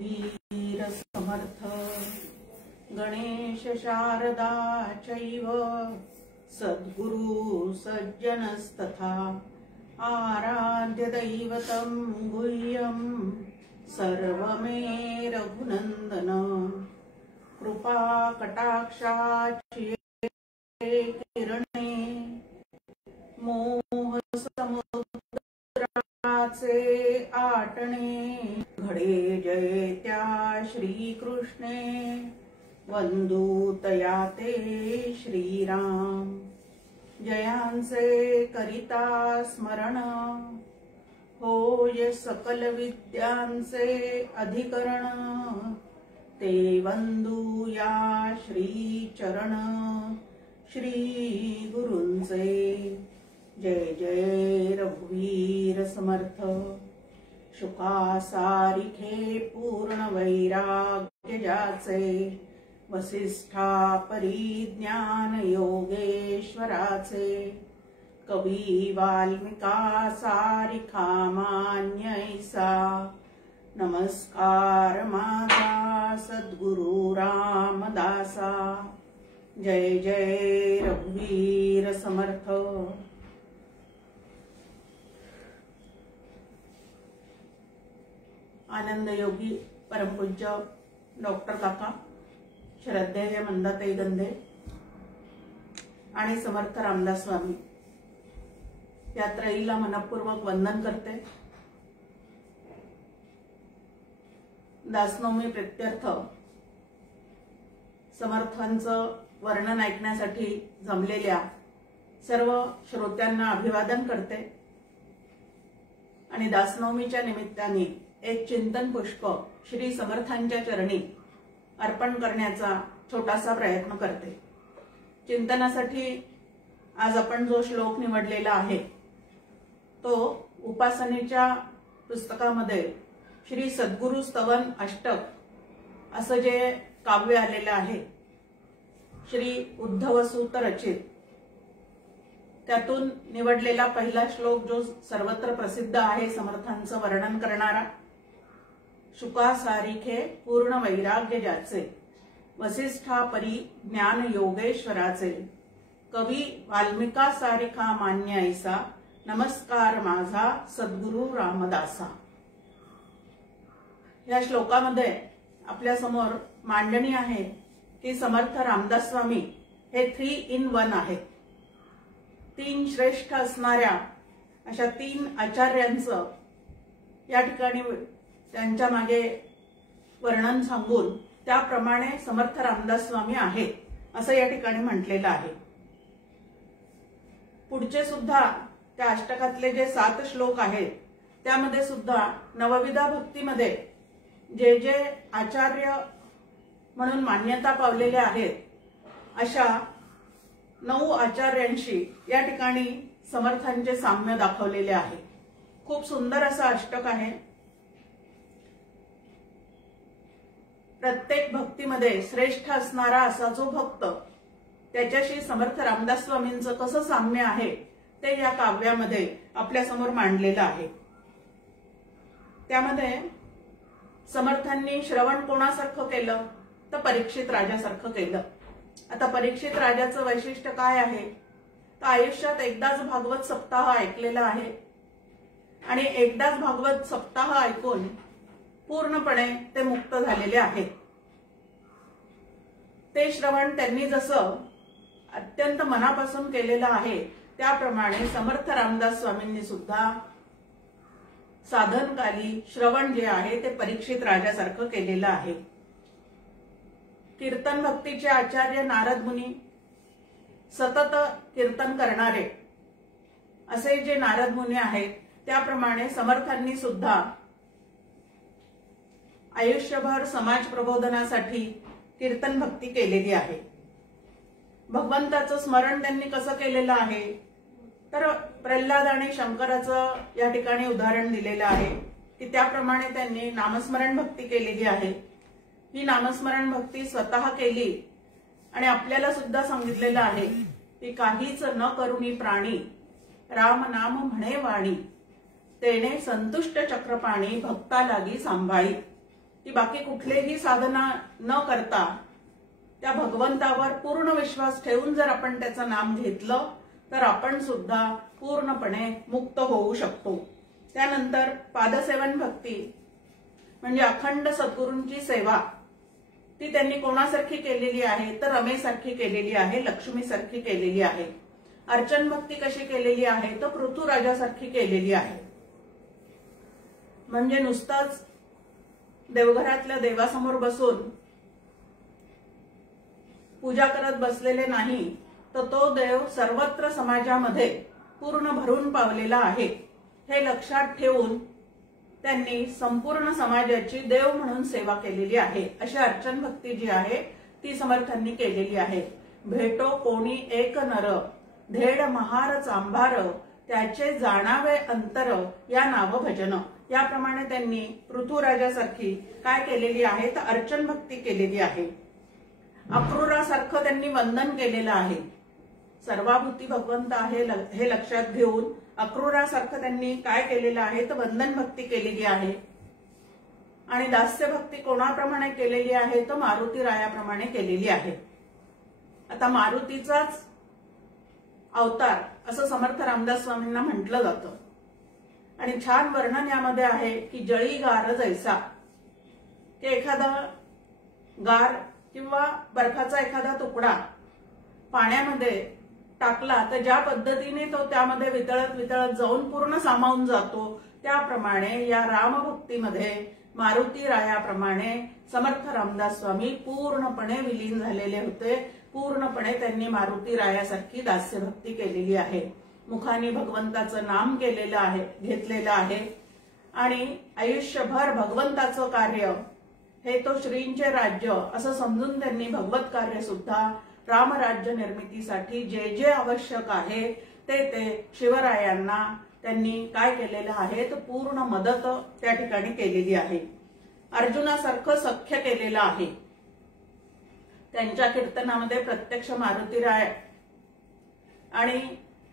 वीर समर्थ गणेश शारदा चैव सद्गुरु सज्जनस्तथा आराध्य दैवतं गुह्यं सर्वमे रघुनंदन कृपा कटाक्षाची किरणे मोह समुद्राचे आटणे घडे जय त्या श्री कृष्णे वंदू तया ते श्रीराम जयांचे करिता स्मरण होय सकल विद्यांचे अधिकरण ते वंदू या श्री चरण श्री गुरूंचे जय जय रघुवीर समर्थ शुकासारिखे पूर्ण वैराग्य ज्याचे वसिष्ठा परिज्ञान योगेश्वराचे कवी वाल्मिका सारिखा मान्यैसा नमस्कार माझा सद्गुरु रामदासा जय जय रघुवीर समर्थ। आनंद योगी परमपूज्य डॉक्टर काका श्रद्धेय मंदाताई गंधे आणि समर्थ रामदास स्वामी या त्रयीला मनपूर्वक वंदन करते। दासनवमी प्रीत्यर्थ समर्थांचं वर्णन ऐकण्यासाठी जमलेल्या सर्व श्रोत्यांना अभिवादन करते आणि दासनवमीच्या निमित्ताने एक चिंतन पुष्प श्री समर्थांच्या चरणी अर्पण करण्याचा छोटासा प्रयत्न करते। चिंतनासाठी आज आपण जो श्लोक निवडलेला आहे तो उपासनेच्या पुस्तकामध्ये श्री सद्गुरु स्तवन अष्टक असं जे काव्य आलेलं आहे श्री उद्धवसूत रचित त्यातून निवडलेला पहिला श्लोक जो सर्वत्र प्रसिद्ध आहे समर्थांचं वर्णन करणारा शुकासारिखे पूर्ण वैराग्य ज्याचे वसिष्ठा परी ज्ञान योगेश्वराचे कवी वाल्मिका सारिखा मान्य ऐसा नमस्कार माझा सद्गुरु रामदासा। या श्लोकामध्ये आपल्या समोर मांडणी आहे की समर्थ रामदास स्वामी हे 3 in 1 आहेत। 3 श्रेष्ठ असणाऱ्या अशा 3 आचार्यांचं या ठिकाणी त्यांच्या मागे वर्णन सांगून त्याप्रमाणे समर्थ रामदास स्वामी आहेत असं या ठिकाणी म्हटलेलं आहे। पुढचे सुद्धा त्या अष्टकातले जे 7 श्लोक आहेत त्यामध्ये सुद्धा नवविधा भक्तीमध्ये जे जे आचार्य म्हणून मान्यता पावलेले आहेत अशा 9 आचार्यांशी या ठिकाणी समर्थांचे साम्य दाखवलेले आहे। खूप सुंदर असं अष्टक आहे। प्रत्येक भक्तीमध्ये श्रेष्ठ असणारा असा जो भक्त त्याच्याशी समर्थ रामदास स्वामींचं कसं साम्य आहे ते या काव्यामध्ये आपल्या समोर मांडलेलं आहे। त्यामध्ये समर्थांनी श्रवण कोणासारखं केलं तर परीक्षित राजासारखं केलं। आता परीक्षित राजाचं वैशिष्ट्य काय आहे तर आयुष्यात एकदाच भागवत सप्ताह ऐकलेला आहे आणि एकदाच भागवत सप्ताह ऐकून पूर्णपणे ते मुक्त झालेले आहेत। ते श्रवण त्यांनी जसं अत्यंत मनापासून केलेलं आहे त्याप्रमाणे समर्थ रामदास स्वामींनी सुद्धा साधनकाली श्रवण जे आहे ते परीक्षित राजासारखं केलेलं आहे। कीर्तन भक्तीचे आचार्य नारद मुनी सतत कीर्तन करणारे असे जे नारद मुनी आहेत त्याप्रमाणे समर्थांनी सुद्धा आयुष्यभर समाज प्रबोधनासाठी कीर्तन भक्ती केलेली आहे। भगवंताचं स्मरण त्यांनी कसं केलेलं आहे तर प्रल्हाद आणि शंकराचं या ठिकाणी उदाहरण दिलेलं आहे की त्याप्रमाणे त्यांनी नामस्मरण भक्ती केलेली आहे। ही नामस्मरण भक्ती स्वतः केली आणि आपल्याला सुद्धा सांगितलेलं आहे की काहीच न करुणी प्राणी राम नाम म्हणे वाणी तेणे संतुष्ट चक्रपाणी भक्ता लागी सांभाळी। की बाकी कुठलेही साधना न करता त्या भगवंतावर पूर्ण विश्वास ठेवून जर आपण त्याचं नाम घेतलं तर आपण सुद्धा पूर्णपणे मुक्त होऊ शकतो. त्यानंतर पादसेवन भक्ती म्हणजे अखंड सद्गुरूंची सेवा. ती त्यांनी कोणासारखी केलेली आहे तर रमेसारखी केलेली आहे, लक्ष्मीसारखी केलेली आहे. अर्चन भक्ती कशी केलेली आहे तर पृथ्वीराजासारखी केलेली आहे. म्हणजे नुसतंच देवघरातल्या देवासमोर बसून पूजा करत बसलेले नाही, तर तो देव सर्वत्र समाजामध्ये पूर्ण भरून पावलेला आहे हे लक्षात ठेवून त्यांनी संपूर्ण समाजाची देव म्हणून सेवा केलेली आहे. अशी अर्चन भक्ती जी आहे ती समर्थांनी केलेली आहे. भेटो कोणी एक नर, धेड महार चांभार, त्याचे जाणावे अंतर, या नाव भजन. याप्रमाणे त्यांनी पृथ्वीराजासारखी काय केलेली आहे तर अर्चन भक्ती केलेली आहे. अक्रूरासारखं त्यांनी वंदन केलेलं आहे. सर्वाभूती भगवंत आहे हे लक्षात घेऊन अक्रूरासारखं त्यांनी काय केलेलं आहे तर वंदन भक्ती केलेली आहे. आणि दास्य भक्ती कोणाप्रमाणे केलेली आहे तर मारुती रायाप्रमाणे केलेली आहे. आता मारुतीचाच अवतार असं समर्थ रामदास स्वामींना म्हटलं जातं. आणि छान वर्णन यामध्ये आहे की जळी गार जैसा, की एखादा गार किंवा बर्फाचा एखादा तुकडा पाण्यामध्ये टाकला तर ज्या पद्धतीने तो त्यामध्ये वितळत वितळत जाऊन पूर्ण सामावून जातो, त्याप्रमाणे या रामभक्तीमध्ये मारुती रायाप्रमाणे समर्थ रामदास स्वामी पूर्णपणे विलीन झालेले होते. पूर्णपणे त्यांनी मारुती रायासारखी दास्यभक्ती केलेली आहे. मुखाने भगवंताचं नाम केलेलं आहे, घेतलेलं आहे. आणि आयुष्यभर भगवंताचं कार्य हे तो श्रींचे राज्य असं समजून त्यांनी भगवत कार्य सुद्धा रामराज्य निर्मितीसाठी जे जे आवश्यक आहे ते शिवरायांना त्यांनी काय केलेलं आहे तर पूर्ण मदत त्या ठिकाणी केलेली आहे. अर्जुनासारखं सख्य केलेलं आहे. त्यांच्या कीर्तनामध्ये प्रत्यक्ष मारुतीराय आणि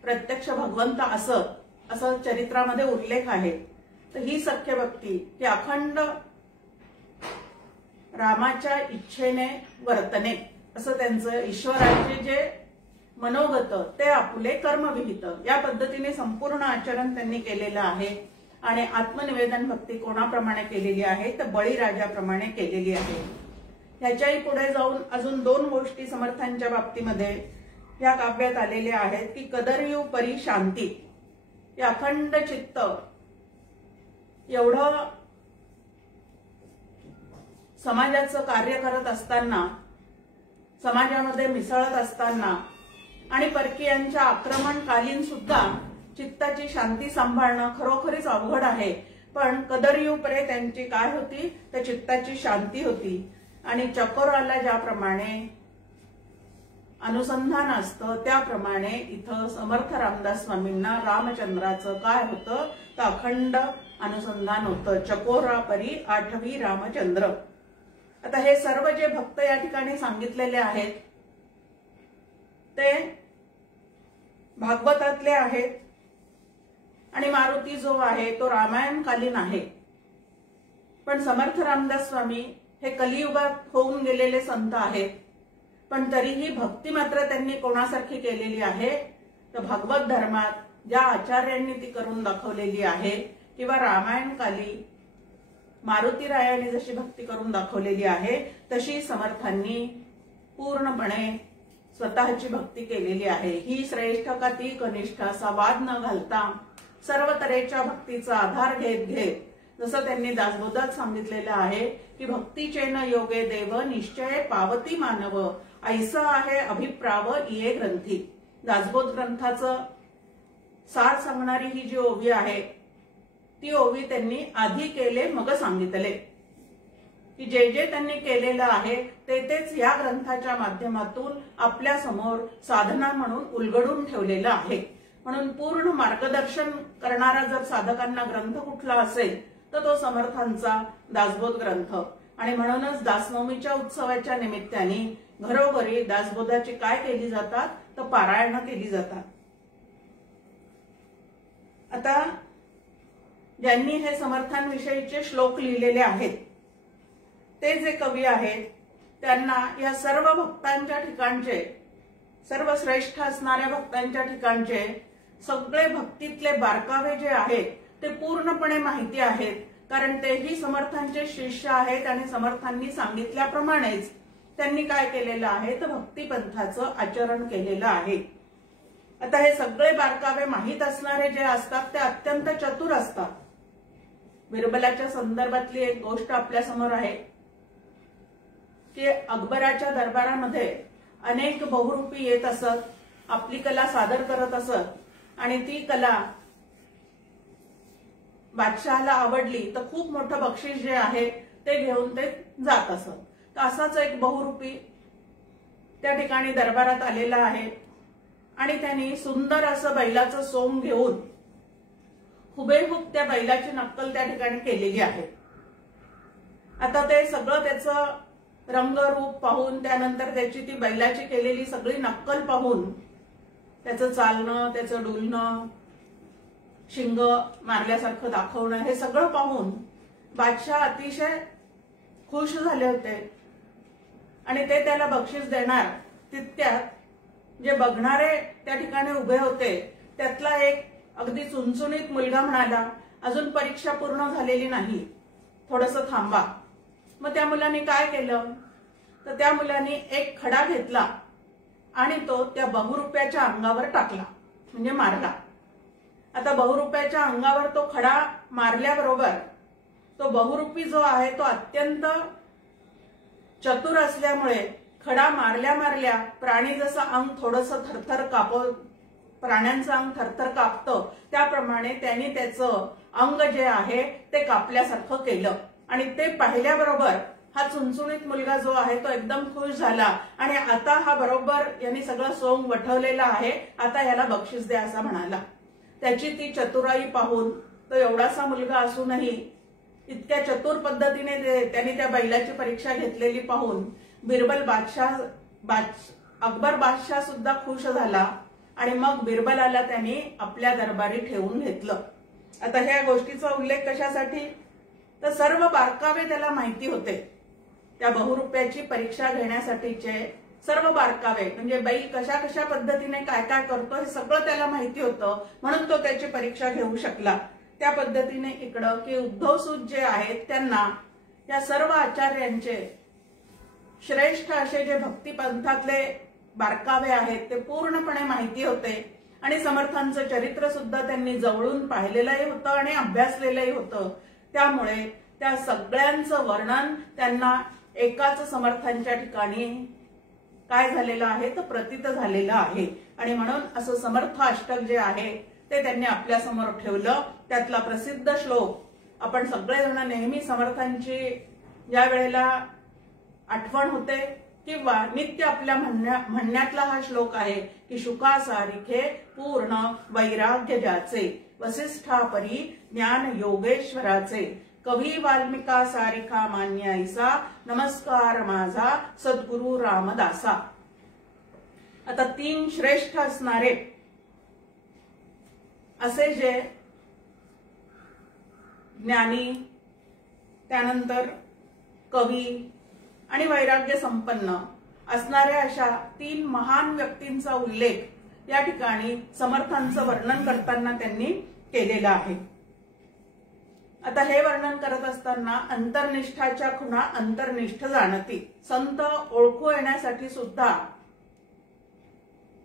प्रत्यक्ष भगवंत असं चरित्रामध्ये उल्लेख आहे. तर ही सख्य भक्ती की अखंड रामाच्या इच्छेने वर्तने असं त्यांचं ईश्वराचे जे मनोगत ते आपुले कर्मविहित या पद्धतीने संपूर्ण आचरण त्यांनी केलेलं आहे. आणि आत्मनिवेदन भक्ती कोणाप्रमाणे केलेली आहे तर बळीराजाप्रमाणे केलेली आहे. ह्याच्याही पुढे जाऊन अजून 2 गोष्टी समर्थांच्या बाबतीमध्ये या काव्यात आलेल्या आहेत की कदर्यू परी शांती, हे अखंड चित्त एवढं समाजाचं कार्य करत असताना, समाजामध्ये मिसळत असताना आणि परकीयांच्या आक्रमणकालीन सुद्धा चित्ताची शांती सांभाळणं खरोखरीच अवघड आहे. पण कदर्यू परे त्यांची काय होती तर चित्ताची शांती होती. आणि चकोराला ज्याप्रमाणे अनुसंधान असतं त्याप्रमाणे इथं समर्थ रामदास स्वामींना रामचंद्राचं काय होतं तर अखंड अनुसंधान होतं. चकोरा परी आठवी रामचंद्र. आता हे सर्व जे भक्त या ठिकाणी सांगितलेले आहेत ते भागवतातले आहेत. आणि मारुती जो आहे तो रामायणकालीन आहे. पण समर्थ रामदास स्वामी हे कलियुगात होऊन गेलेले संत आहेत. पण तरीही भक्ती मात्र त्यांनी कोणासारखी केलेली आहे तर भागवत धर्मात ज्या आचार्यांनी ती करून दाखवलेली आहे किंवा रामायणकाली मारुती रायाने जशी भक्ती करून दाखवलेली आहे तशी समर्थांनी पूर्णपणे स्वतःची भक्ती केलेली आहे. ही श्रेष्ठ का ती कनिष्ठ असा वाद न घालता सर्व तऱ्हेच्या भक्तीचा आधार घेत घेत जसं त्यांनी दासबोधात सांगितलेलं आहे की भक्तीचे न योगे देव निश्चय पावती मानव, ऐसा आहे अभिप्राव इये ग्रंथी. दासबोध ग्रंथाचं सार सांगणारी ही जी ओवी आहे ती ओवी त्यांनी आधी केले मग सांगितले. की जे जे त्यांनी केलेलं आहे तेच या ग्रंथाच्या माध्यमातून आपल्या समोर साधना म्हणून उलगडून ठेवलेलं आहे. म्हणून पूर्ण मार्गदर्शन करणारा जर साधकांना ग्रंथ कुठला असेल तर तो समर्थांचा दासबोध ग्रंथ. आणि म्हणूनच दासनवमीच्या उत्सवाच्या निमित्ताने घरोघरी दासबोधाची काय केली जातात तर पारायण केली जातात. आता ज्यांनी हे समर्थांविषयीचे श्लोक लिहिलेले आहेत ते जे कवी आहेत त्यांना या सर्व भक्तांच्या ठिकाणचे, सर्व श्रेष्ठ असणाऱ्या भक्तांच्या ठिकाणचे सगळे भक्तीतले बारकावे जे आहेत ते पूर्णपणे माहिती आहेत, कारण तेही समर्थांचे शिष्य आहेत आणि समर्थांनी सांगितल्याप्रमाणेच त्यांनी काय केलेलं आहे तर भक्तिपंथाचं आचरण केलेलं आहे। आता हे सगळे बारकावे माहीत असणारे जे असतात ते अत्यंत चतुर असतात। बिरबलाच्या संदर्भातली एक गोष्ट आपल्या समोर आहे की अकबराच्या दरबारामध्ये अनेक बहुरूपी येत असत, आपली कला सादर करत असत आणि ती कला बादशहाला आवडली तर खूप मोठं बक्षीस जे आहे ते घेऊन ते जात असत। तर असाच एक बहुरूपी त्या ठिकाणी दरबारात आलेला आहे आणि त्यांनी सुंदर असं बैलाचं सोंग घेऊन हुबेहूब त्या बैलाची नक्कल त्या ठिकाणी केलेली आहे। आता ते सगळं त्याचं रंगरूप पाहून, त्यानंतर त्याची ती बैलाची केलेली सगळी नक्कल पाहून, त्याचं चालणं, त्याचं डुलणं, शिंग मारल्यासारखं दाखवणं, हे सगळं पाहून बादशाह अतिशय खुश झाले होते आणि ते त्याला बक्षीस देणार तितक्यात जे बघणारे त्या ठिकाणी उभे होते त्यातला एक अगदी चुणचुणीत मुलगा म्हणाला, अजून परीक्षा पूर्ण झालेली नाही, थोडंसं थांबा। मग त्या मुलाने काय केलं तर त्या मुलाने एक खडा घेतला आणि तो त्या बहुरूप्याच्या अंगावर टाकला, म्हणजे मारला। आता बहुरूप्याच्या अंगावर तो खडा मारल्याबरोबर तो बहुरूपी जो आहे तो अत्यंत चतुर असल्यामुळे खडा मारल्या मारल्या प्राणी जसं अंग थोडंसं थरथर प्राण्यांचं अंग थरथर कापतं त्याप्रमाणे त्यांनी त्याचं अंग जे आहे ते कापल्यासारखं केलं आणि ते पाहिल्याबरोबर हा चुणचुणीत मुलगा जो आहे तो एकदम खुश झाला आणि आता हा बरोबर यांनी सगळं सोंग वठवलेला आहे, आता याला बक्षीस द्या असं म्हणाला। त्याची ती चतुराई पाहून तो एवढासा मुलगा असूनही इतक्या चतुर पद्धतीने त्यांनी त्या बैलाची परीक्षा घेतलेली पाहून बिरबल अकबर बादशाह सुद्धा खुश झाला आणि मग बिरबलाला त्यांनी आपल्या दरबारी ठेवून घेतलं। आता ह्या गोष्टीचा उल्लेख कशासाठी तर सर्व बारकावे त्याला माहिती होते, त्या बहुरूप्याची परीक्षा घेण्यासाठीचे सर्व बारकावे, म्हणजे बैल कशा कशा पद्धतीने काय काय करतो हे सगळं त्याला माहिती होतं, म्हणून तो त्याची परीक्षा घेऊ शकला। त्या पद्धतीने इकडं की उद्धवसूत जे आहेत त्यांना या सर्व आचार्यांचे श्रेष्ठ असे जे भक्तिपंथातले बारकावे आहेत ते पूर्णपणे माहिती होते आणि समर्थांचं चरित्र सुद्धा त्यांनी जवळून पाहिलेलंही होतं आणि अभ्यासलेलंही होतं। त्यामुळे त्या सगळ्यांचं वर्णन त्यांना एकाच समर्थांच्या ठिकाणी काय झालेलं आहे तर प्रतीत झालेलं आहे आणि म्हणून असं समर्थ अष्टक जे आहे ते त्यांनी आपल्या समोर ठेवलं। त्यातला प्रसिद्ध श्लोक आपण सगळेजण नेहमी समर्थांची ज्या वेळेला आठवण होते किंवा नित्य आपल्या म्हणण्यातला हा श्लोक आहे की शुकासारिखे पूर्ण वैराग्य ज्याचे, वसिष्ठापरी ज्ञान योगेश्वराचे, कवी वाल्मिका सारिखा मान्य ऐसा, नमस्कार माझा सद्गुरु रामदासा। आता तीन श्रेष्ठ असणारे असे जे ज्ञानी, त्यानंतर कवी आणि वैराग्य संपन्न असणाऱ्या अशा तीन महान व्यक्तींचा उल्लेख या ठिकाणी समर्थांचं वर्णन करताना त्यांनी केलेलं आहे। आता हे वर्णन करत असताना अंतर्निष्ठाच्या खुणा अंतर्निष्ठ जाणती, संत ओळखू येण्यासाठी सुद्धा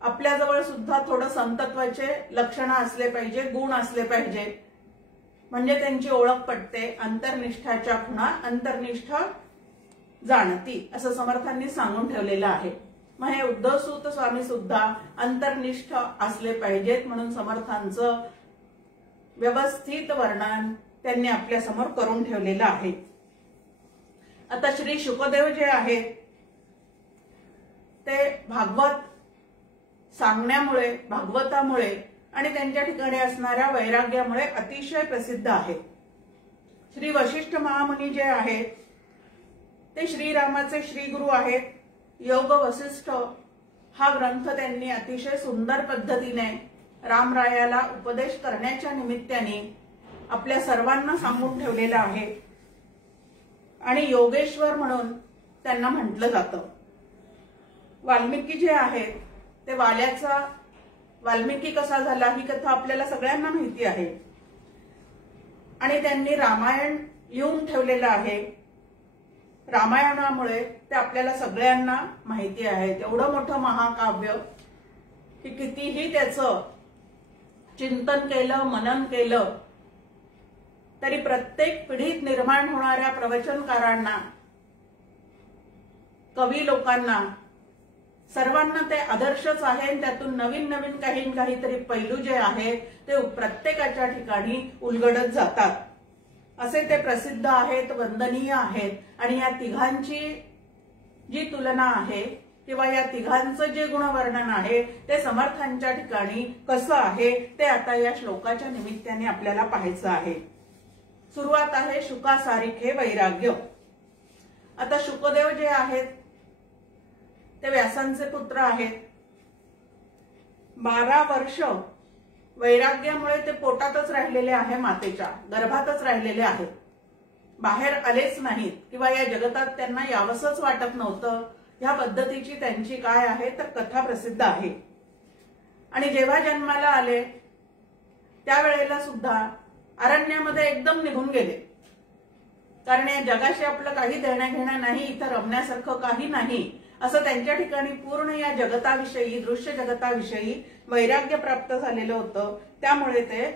आपल्याजवळ सुद्धा थोडं संतत्वाचे लक्षणं असले पाहिजे, गुण असले पाहिजे, म्हणजे त्यांची ओळख पटते। अंतर्निष्ठाच्या खुणा अंतर्निष्ठ जाणती असं समर्थांनी सांगून ठेवलेलं आहे। मग हे उद्धवसूत स्वामी सुद्धा अंतर्निष्ठ असले पाहिजेत म्हणून समर्थांचं व्यवस्थित वर्णन त्यांनी आपल्या समोर करून ठेवलेलं आहे। आता श्री शुकदेव जे आहेत ते भागवत सांगण्यामुळे, भागवतामुळे आणि त्यांच्या ठिकाणी असणाऱ्या वैराग्यामुळे अतिशय प्रसिद्ध आहेत। श्री वशिष्ठ महामुनी जे आहेत ते श्रीरामाचे श्रीगुरु आहेत। योग वसिष्ठ हा ग्रंथ त्यांनी अतिशय सुंदर पद्धतीने रामरायाला उपदेश करण्याच्या निमित्ताने आपल्या सर्वांना सांगून ठेवलेला आहे। आणि योगेश्वर म्हणून त्यांना म्हटलं जातं. वाल्मिकी जे आहेत ते वाल्मिकी कसा झाला ही कथा आपल्याला सगळ्यांना माहिती आहे. आणि त्यांनी रामायण लिहून ठेवलेलं आहे. रामायणामुळे ते आपल्याला सगळ्यांना माहिती आहे. एवढं मोठं महाकाव्य की कितीही त्याचं चिंतन केलं, मनन केलं तरी प्रत्येक पिढीत निर्माण होणाऱ्या प्रवचनकारांना, कवी लोकांना, सर्वांना ते आदर्शच आहे. त्यातून नवीन नवीन काहीतरी पैलू जे आहेत ते प्रत्येकाच्या ठिकाणी उलगडत जातात. असे ते प्रसिद्ध आहेत, वंदनीय आहेत. आणि या तिघांची जी तुलना आहे किंवा या तिघांचं जे गुणवर्णन आहे ते समर्थांच्या ठिकाणी कसं आहे ते आता या श्लोकाच्या निमित्ताने आपल्याला पाहायचं आहे. सुरुवात आहे शुका सारिखे वैराग्य. आता शुकदेव जे आहेत ते व्यासांचे पुत्र आहेत. 12 वर्ष वैराग्यामुळे ते पोटातच राहिलेले आहे, मातेच्या गर्भातच राहिलेले आहेत. बाहेर आलेच नाहीत किंवा या जगतात त्यांना यावंसच वाटत नव्हतं. ह्या पद्धतीची त्यांची काय आहे तर कथा प्रसिद्ध आहे. आणि जेव्हा जन्माला आले त्यावेळेला सुद्धा अरण्यामध्ये एकदम निघून गेले. कारण या जगाशी आपलं काही देणं घेणं नाही, इथं रमण्यासारखं काही नाही असं त्यांच्या ठिकाणी पूर्ण या जगताविषयी, दृश्य जगताविषयी वैराग्य प्राप्त झालेलं होतं. त्यामुळे ते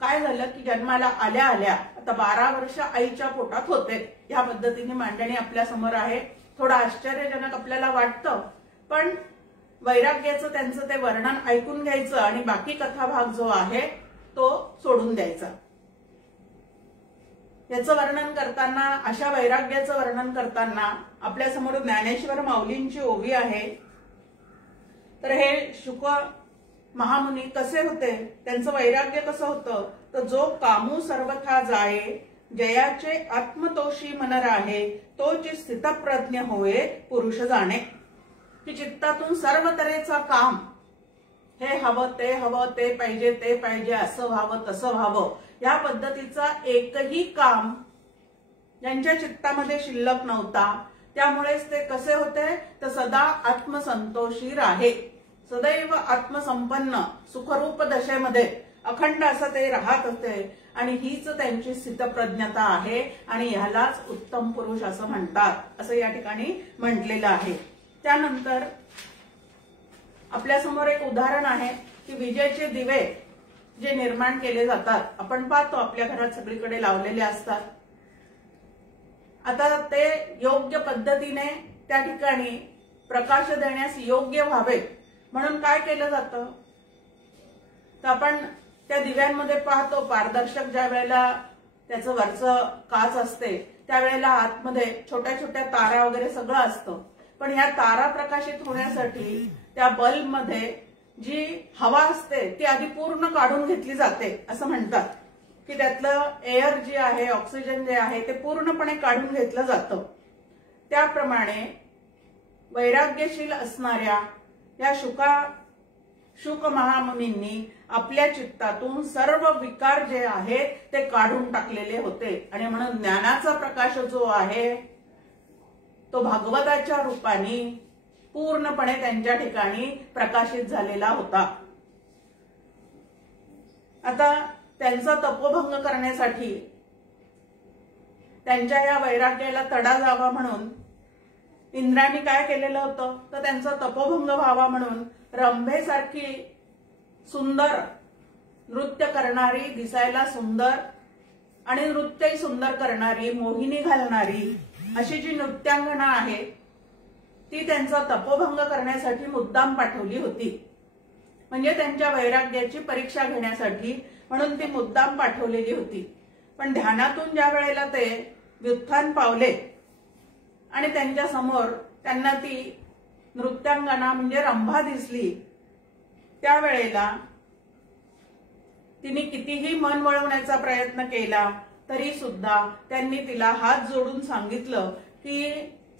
काय झालं की जन्माला आल्या आल्या आता 12 वर्ष आईच्या पोटात होते. ह्या पद्धतीने मांडणी आपल्या समोर आहे. थोडं आश्चर्यजनक आपल्याला वाटतं, पण वैराग्याचं त्यांचं ते वर्णन ऐकून घ्यायचं आणि बाकी कथाभाग जो आहे तो सोडून द्यायचा. याचं वर्णन करताना, अशा वैराग्याचं वर्णन करताना आपल्या समोर ज्ञानेश्वर माऊलींची ओवी आहे. तर हे शुक महामुनी कसे होते, त्यांचं वैराग्य कसं होतं तर जो कामू सर्वथा जाये, जयाचे आत्मतोषी मन राहे, तोची स्थितप्रज्ञ होय पुरुष जाणे. की चित्तातून सर्व तऱ्हेचा काम, हे हवं ते हवं, ते पाहिजे असं व्हावं तसं व्हावं, या पद्धतीचा एकही काम ज्यांच्या चित्तामध्ये शिल्लक नव्हता. त्यामुळेच ते कसे होते तर सदा आत्मसंतोषी राहे, सदैव आत्मसंपन्न सुखरूप दशेमध्ये अखंड असं ते राहत होते. आणि हीच त्यांची स्थितप्रज्ञता आहे आणि ह्यालाच उत्तम पुरुष असं म्हणतात, असं या ठिकाणी म्हटलेलं आहे. त्यानंतर आपल्या समोर एक उदाहरण आहे की विजेचे दिवे जे निर्माण केले जातात, आपण पाहतो आपल्या घरात सगळीकडे लावलेले असतात. आता ते योग्य पद्धतीने त्या ठिकाणी प्रकाश देण्यास योग्य व्हावे म्हणून काय केलं जातं तर आपण त्या दिव्यांमध्ये पाहतो पारदर्शक ज्या वेळेला त्याचं वरचं काच असते त्यावेळेला आतमध्ये छोट्या छोट्या तारा वगैरे सगळं असतं. पण ह्या तारा प्रकाशित होण्यासाठी त्या बल्बमध्ये जी हवा असते ती आधी पूर्ण काढून घेतली जाते. असं म्हणतात की त्यातलं एअर जे आहे, ऑक्सिजन जे आहे ते पूर्णपणे काढून घेतलं जातं. त्याप्रमाणे वैराग्यशील असणाऱ्या या शुक महामुनींनी आपल्या चित्तातून सर्व विकार जे आहेत ते काढून टाकलेले होते. आणि म्हणून ज्ञानाचा प्रकाश जो आहे तो भागवताच्या रूपाने पूर्णपणे त्यांच्या ठिकाणी प्रकाशित झालेला होता. आता त्यांचा तपोभंग करण्यासाठी, त्यांच्या या वैराग्याला तडा जावा म्हणून इंद्राने काय केलेलं होतं तर त्यांचा तपोभंग व्हावा म्हणून रंभेसारखी सुंदर नृत्य करणारी, दिसायला सुंदर आणि नृत्यही सुंदर करणारी, मोहिनी घालणारी अशी जी नृत्यांगना आहे ती त्यांचा तपोभंग करण्यासाठी मुद्दाम पाठवली होती. म्हणजे त्यांच्या वैराग्याची परीक्षा घेण्यासाठी म्हणून ती मुद्दाम पाठवलेली होती. पण ध्यानातून ज्या वेळेला ते व्युत्थान पावले आणि त्यांच्या समोर त्यांना ती नृत्यांगना म्हणजे रंभा दिसली, त्यावेळेला तिने कितीही मन वळवण्याचा प्रयत्न केला तरी सुद्धा त्यांनी तिला हात जोडून सांगितलं की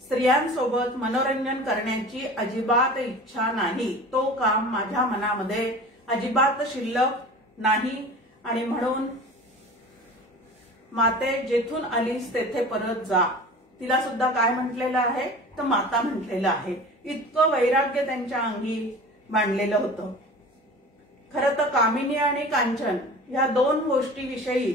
स्त्रियांसोबत मनोरंजन करण्याची अजिबात इच्छा नाही, तो काम माझ्या मनामध्ये अजिबात शिल्लक नाही. आणि म्हणून माते जेथून आलीस तेथे परत जा, तिला सुद्धा काय म्हटलेलं आहे तर माता म्हटलेलं आहे. इतकं वैराग्य त्यांच्या अंगी मांडलेलं होतं. खरं तर कामिनी आणि कांचन ह्या दोन गोष्टीविषयी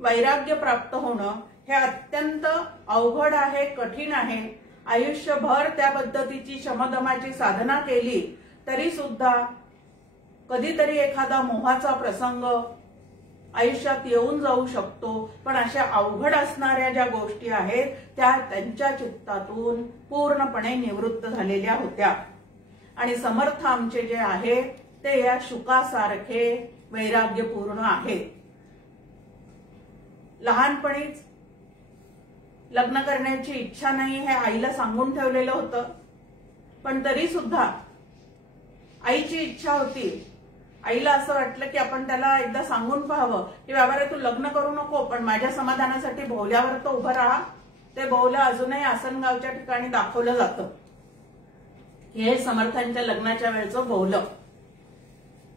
वैराग्य प्राप्त होणं हे अत्यंत अवघड आहे, कठीण आहे. आयुष्यभर त्या पद्धतीची शमदमाची साधना केली तरी सुद्धा कधीतरी एखादा मोहाचा प्रसंग आयुष्यात येऊन जाऊ शकतो. पण अशा अवघड असणाऱ्या ज्या गोष्टी आहेत त्या त्यांच्या चित्तातून पूर्णपणे निवृत्त झालेल्या होत्या. आणि समर्थ आमचे जे आहे ते या शुकासारखे वैराग्यपूर्ण आहेत. लहानपणीच लग्न करण्याची इच्छा नाही हे आईला सांगून ठेवलेलं होतं, पण तरी सुद्धा आईची इच्छा होती. आईला असं वाटलं की आपण त्याला एकदा सांगून पाहावं की बाबा रे तू लग्न करू नको, पण माझ्या समाधानासाठी भोवल्यावर तर उभं राहा. ते भोवलं अजूनही आसनगावच्या ठिकाणी दाखवलं जातं. हे समर्थांच्या लग्नाच्या वेळचं भोवलं.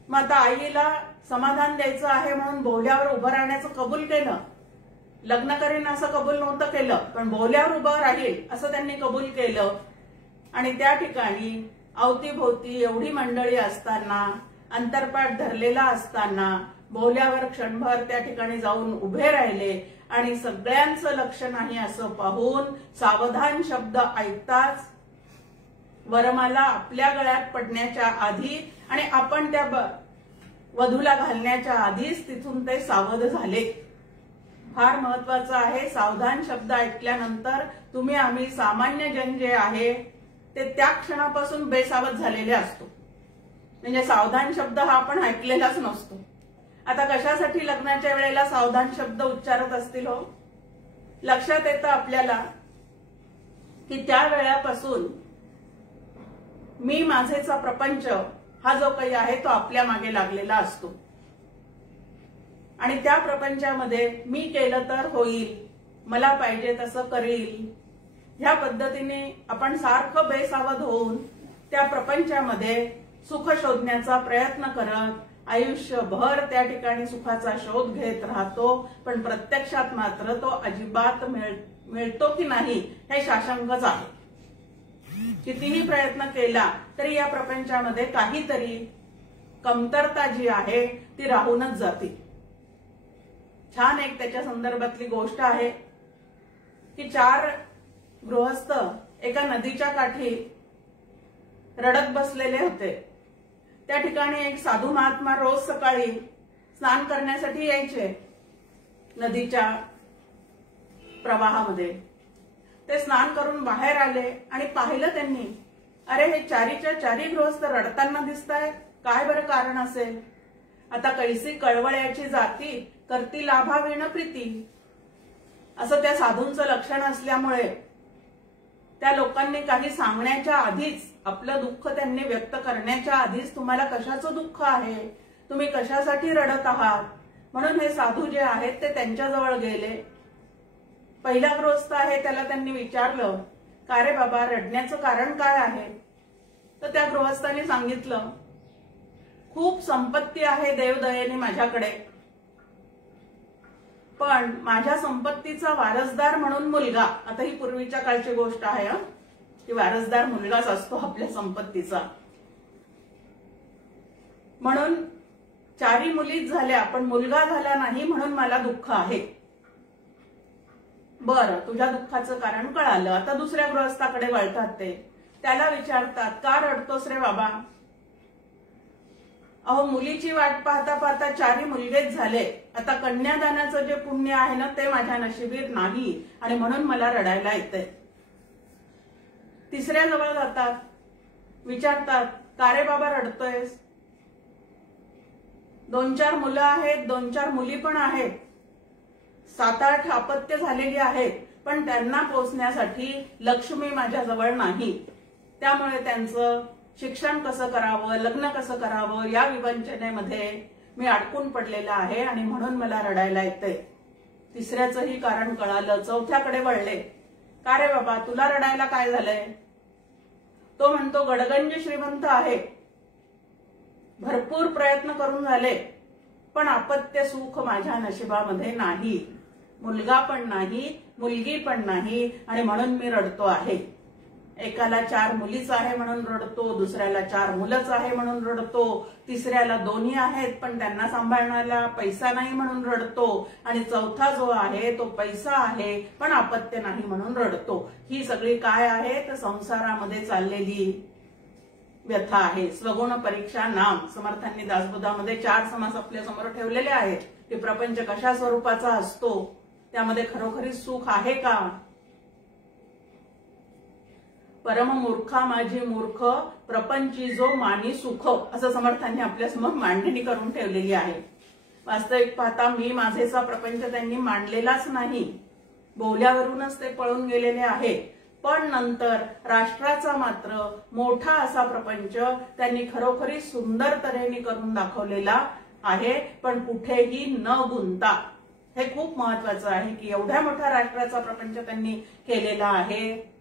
मग आता आईला समाधान द्यायचं आहे म्हणून भोवल्यावर उभं राहण्याचं कबूल केलं. लग्न करीन असं कबूल नव्हतं केलं, पण भोवल्यावर उभं राहील असं त्यांनी कबूल केलं. आणि त्या ठिकाणी अवतीभोवती एवढी मंडळी असताना, अंतरपाठ धरलेला असताना भोवल्यावर क्षणभर त्या ठिकाणी जाऊन उभे राहिले. आणि सगळ्यांचं लक्ष नाही असं पाहून सावधान शब्द ऐकताच वरमाला आपल्या गळ्यात पडण्याच्या आधी आणि आपण त्या वधूला घालण्याच्या आधीच तिथून ते सावध झाले. फार महत्वाचं आहे. सावधान शब्द ऐकल्यानंतर तुम्ही आम्ही सामान्य जन जे आहे ते त्या क्षणापासून बेसावध झालेले असतो. म्हणजे सावधान शब्द हा आपण ऐकलेलाच नसतो. आता कशासाठी लग्नाच्या वेळेला सावधान शब्द उच्चारत असतील हो? लक्षात येतं आपल्याला की त्या वेळापासून मी माझेचा प्रपंच हा जो काही आहे तो आपल्या मागे लागलेला असतो. आणि त्या प्रपंचामध्ये मी केलं तर होईल, मला पाहिजे तसं करील, ह्या पद्धतीने आपण सारखं बेसावध होऊन त्या प्रपंचामध्ये सुख शोधण्याचा प्रयत्न करत आयुष्यभर त्या ठिकाणी सुखाचा शोध घेत राहतो. पण प्रत्यक्षात मात्र तो अजिबात मिळतो की नाही हे साशंकच आहे. कितीही प्रयत्न केला तरी या प्रपंचामध्ये काहीतरी कमतरता जी आहे ती राहूनच जाते. छान एक त्याच्या संदर्भातली गोष्ट आहे की 4 गृहस्थ एका नदीच्या काठी रडत बसलेले होते. त्या ठिकाणी एक साधू महात्मा रोज सकाळी स्नान करण्यासाठी यायचे नदीच्या प्रवाहामध्ये. ते स्नान करून बाहेर आले आणि पाहिलं त्यांनी, अरे हे 4च्या 4 गृहस्थ रडताना दिसतायत, काय बरं कारण असेल? आता कैसी कळवळ्याची जाती करती लाभाविण प्रीती, असं त्या साधूंचं लक्षण असल्यामुळे त्या लोकांनी काही सांगण्याच्या आधीच, आपलं दुःख त्यांनी व्यक्त करण्याच्या आधीच तुम्हाला कशाचं दुःख आहे, तुम्ही कशासाठी रडत आहात, म्हणून हे साधू जे आहेत ते त्यांच्याजवळ गेले. पहिला गृहस्थ आहे त्याला त्यांनी विचारलं, का रे बाबा रडण्याचं कारण काय आहे? तर त्या गृहस्थाने सांगितलं, खूप संपत्ती आहे देवदयेने माझ्याकडे, पण माझ्या संपत्तीचा वारसदार म्हणून मुलगा, आता ही पूर्वीच्या काळची गोष्ट आहे की वारसदार मुलगाच असतो आपल्या संपत्तीचा, म्हणून 4 मुलीच झाल्या पण मुलगा झाला नाही म्हणून मला दुःख आहे. बरं, तुझ्या दुःखाचं कारण कळालं. आता दुसऱ्या गृहस्थाकडे वळतात ते, त्याला विचारतात, का रडतोस रे बाबा? अहो मुलीची वाट पाहता पाहता 4 मुलगेच झाले, आता कन्यादानाचं जे पुण्य आहे ना ते माझ्या नशिबीत नाही आणि म्हणून मला रडायला येतंय. तिसऱ्या जवळ जातात, विचारतात, का रे बाबा रडतोयस? 2-4 मुलं आहेत, 2-4 मुली पण आहेत, 7-8 अपत्य झालेली आहेत, पण त्यांना पोचण्यासाठी लक्ष्मी माझ्याजवळ नाही, त्यामुळे त्यांचं शिक्षण कसं करावं, लग्न कसं करावं या विवंचनेमध्ये मी अडकून पडलेला आहे आणि म्हणून मला रडायला येतंय. तिसऱ्याचंही कारण कळालं. चौथ्याकडे वळले, का रे बाबा तुला रडायला काय झालंय? तो म्हणतो, गडगंज श्रीमंत आहे, भरपूर प्रयत्न करून झाले, पण अपत्य सुख माझ्या नशिबामध्ये नाही, मुलगा पण नाही, मुलगी पण नाही, आणि म्हणून मी रडतो आहे. एकाला 4 मुलीच आहे म्हणून रडतो, दुसऱ्याला 4 मुलंच आहे म्हणून रडतो, तिसऱ्याला दोन्ही आहेत पण त्यांना सांभाळण्याला पैसा नाही म्हणून रडतो, आणि चौथा जो आहे तो पैसा आहे पण अपत्य नाही म्हणून रडतो. ही सगळी काय आहे तर संसारामध्ये चाललेली व्यथा आहे. स्वगुण परीक्षा नाम. समर्थांनी दासबोधामध्ये 4 समास आपल्या समोर ठेवलेले आहेत की प्रपंच कशा स्वरूपाचा असतो, त्यामध्ये खरोखरी सुख आहे का. परम मूर्खा माझी मूर्ख, प्रपंची जो मानी सुख, असं समर्थांनी आपल्यासमोर मांडणी करून ठेवलेली आहे. वास्तविक पाहता मी माझेचा प्रपंच त्यांनी मांडलेलाच नाही, बोल्यावरूनच ते पळून गेलेले आहे. पण नंतर राष्ट्राचा मात्र मोठा असा प्रपंच त्यांनी खरोखरी सुंदर तऱ्हेने करून दाखवलेला आहे, पण कुठेही न गुंता. हे खूप महत्वाचं आहे की एवढ्या मोठ्या राष्ट्राचा प्रपंच त्यांनी केलेला आहे.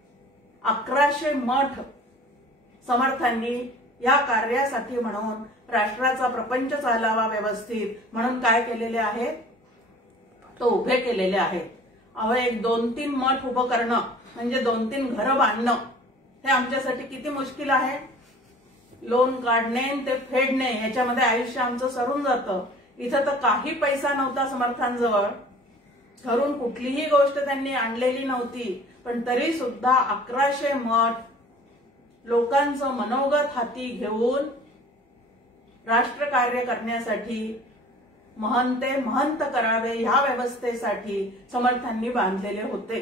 1100 मठ समर्थांनी या कार्यासाठी म्हणून राष्ट्राचा प्रपंच चालावा व्यवस्थित म्हणून काय केलेले आहे तो उभे केलेले आहेत. अहो, एक 2-3 मठ उभं करणं म्हणजे 2-3 घरं बांधणं हे आमच्यासाठी किती मुश्किल आहे. लोन काढणे ते फेडणे याच्यामध्ये आयुष्य आमचं सरून जातं. इथं तर काही पैसा नव्हता समर्थांजवळ, घरून कुठलीही गोष्ट त्यांनी आणलेली नव्हती, पण तरी सुद्धा 1100 मठ लोकांचं मनोगत हाती घेऊन राष्ट्रकार्य करण्यासाठी, महंते महंत करावे ह्या व्यवस्थेसाठी समर्थांनी बांधलेले होते.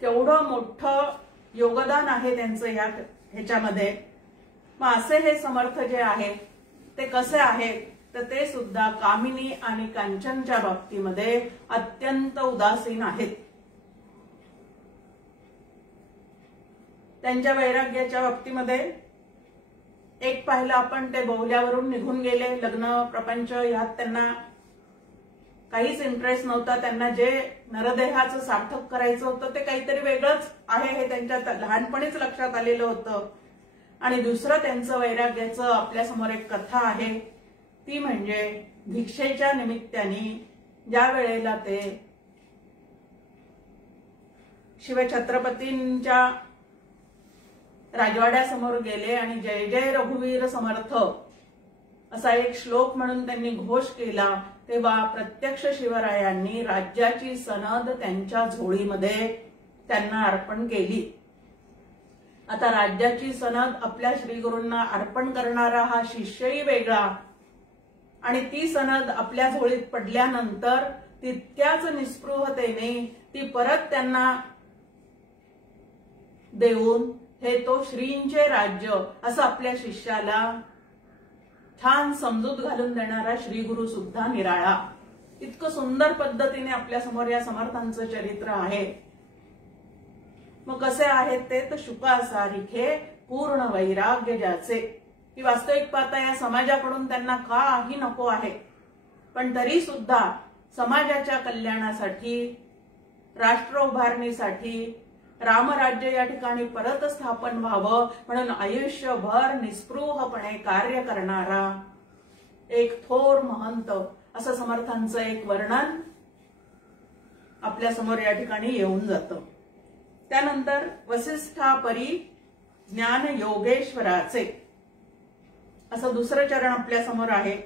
केवढं मोठं योगदान आहे त्यांचं ह्याच्यामध्ये. मग असे हे समर्थ जे आहे ते कसे आहेत तर ते सुद्धा कामिनी आणि कांचनच्या बाबतीमध्ये अत्यंत उदासीन आहेत. त्यांच्या वैराग्याच्या बाबतीमध्ये एक पाहिलं आपण, ते बोहल्यावरून निघून गेले. लग्न प्रपंच यात त्यांना काहीच इंटरेस्ट नव्हता. त्यांना जे नरदेहाचं सार्थक करायचं होतं ते काहीतरी वेगळंच आहे हे त्यांच्या लहानपणीच लक्षात आलेलं होतं. आणि दुसरं त्यांचं वैराग्याचं आपल्यासमोर एक कथा आहे, ती म्हणजे भिक्षेच्या निमित्ताने ज्या वेळेला ते शिवछत्रपतींच्या राजवाड्यासमोर गेले आणि जय जय रघुवीर समर्थ असा एक श्लोक म्हणून त्यांनी घोष केला, तेव्हा प्रत्यक्ष शिवरायांनी राज्याची सनद त्यांच्या झोळीमध्ये त्यांना अर्पण केली. आता राज्याची सनद आपल्या श्रीगुरूंना अर्पण करणारा हा शिष्यही वेगळा, आणि ती सनद आपल्या झोळीत पडल्यानंतर तितक्याच निस्पृहतेने ती परत त्यांना देऊन हे तो श्रींचे राज्य असं आपल्या शिष्याला छान समजूत घालून देणारा श्रीगुरु सुद्धा निराळा. इतकं सुंदर पद्धतीने आपल्या समोर या समर्थांचं चरित्र आहे. मग कसे आहेत ते तर शुकासारिखे पूर्ण वैराग्य ज्याचे, की वास्तविक पाहता या समाजाकडून त्यांना काही नको आहे, पण तरी सुद्धा समाजाच्या कल्याणासाठी, राष्ट्र उभारणीसाठी, रामराज्य या ठिकाणी परत स्थापन व्हावं म्हणून आयुष्यभर निस्पृहपणे कार्य करणारा एक थोर महंत असं समर्थांचं एक वर्णन आपल्या समोर या ठिकाणी येऊन जातं. त्यानंतर वसिष्ठापरी ज्ञान योगेश्वराचे असं दुसरं चरण आपल्या समोर आहे.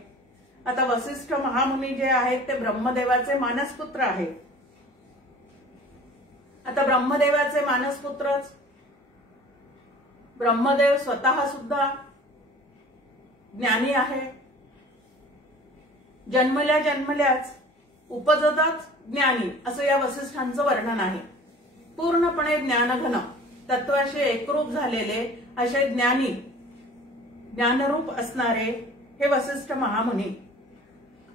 आता वसिष्ठ महामुनी जे आहेत ते ब्रह्मदेवाचे मानसपुत्र आहेत. आता ब्रह्मदेवाचे मानसपुत्रच, ब्रह्मदेव स्वतः सुद्धा ज्ञानी आहे. जन्मल्या जन्मल्याच उपजताच ज्ञानी असं या वसिष्ठांचं वर्णन आहे. पूर्णपणे ज्ञानघन तत्वाशी एकरूप झालेले असे ज्ञानी, ज्ञानरूप असणारे हे वसिष्ठ महामुनी.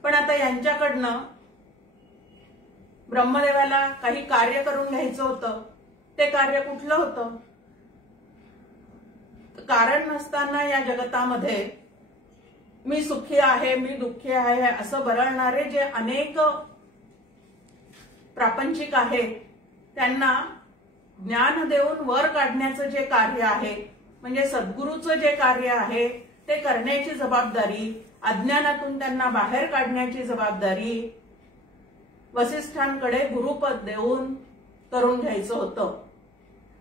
पण आता यांच्याकडनं ब्रह्मदेवाला काही कार्य करून घ्यायचं होतं. ते कार्य कुठलं होतं? कारण नसताना या जगतामध्ये मी सुखी आहे, मी दुःखी आहे असं बरळणारे जे अनेक प्रापंचिक आहेत त्यांना ज्ञान देऊन वर काढण्याचं जे कार्य आहे, म्हणजे सद्गुरूचं जे कार्य आहे ते करण्याची जबाबदारी, अज्ञानातून त्यांना बाहेर काढण्याची जबाबदारी वसिष्ठांकडे गुरुपद देऊन करून घ्यायचं होतं.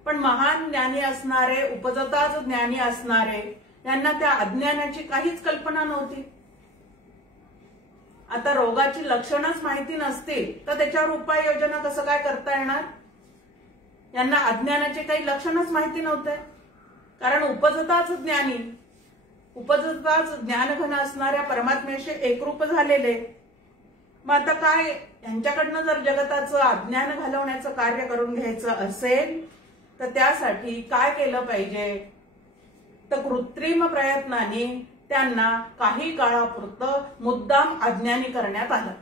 पण महान ज्ञानी असणारे, उपजताच ज्ञानी असणारे, यांना त्या अज्ञानाची काहीच कल्पना नव्हती. आता रोगाची लक्षणच माहिती नसतील तर त्याच्यावर उपाययोजना कसं काय करता येणार? यांना अज्ञानाचे काही लक्षणच माहिती नव्हते. कारण उपजताच ज्ञानी, उपजताच ज्ञानघन असणाऱ्या परमात्म्याशी एकरूप झालेले. मग आता काय, यांच्याकडनं जर जगताचं अज्ञान घालवण्याचं कार्य करून घ्यायचं असेल तर त्यासाठी काय केलं पाहिजे? तर कृत्रिम प्रयत्नांनी त्यांना काही काळापुरतं मुद्दाम अज्ञानी करण्यात आलं.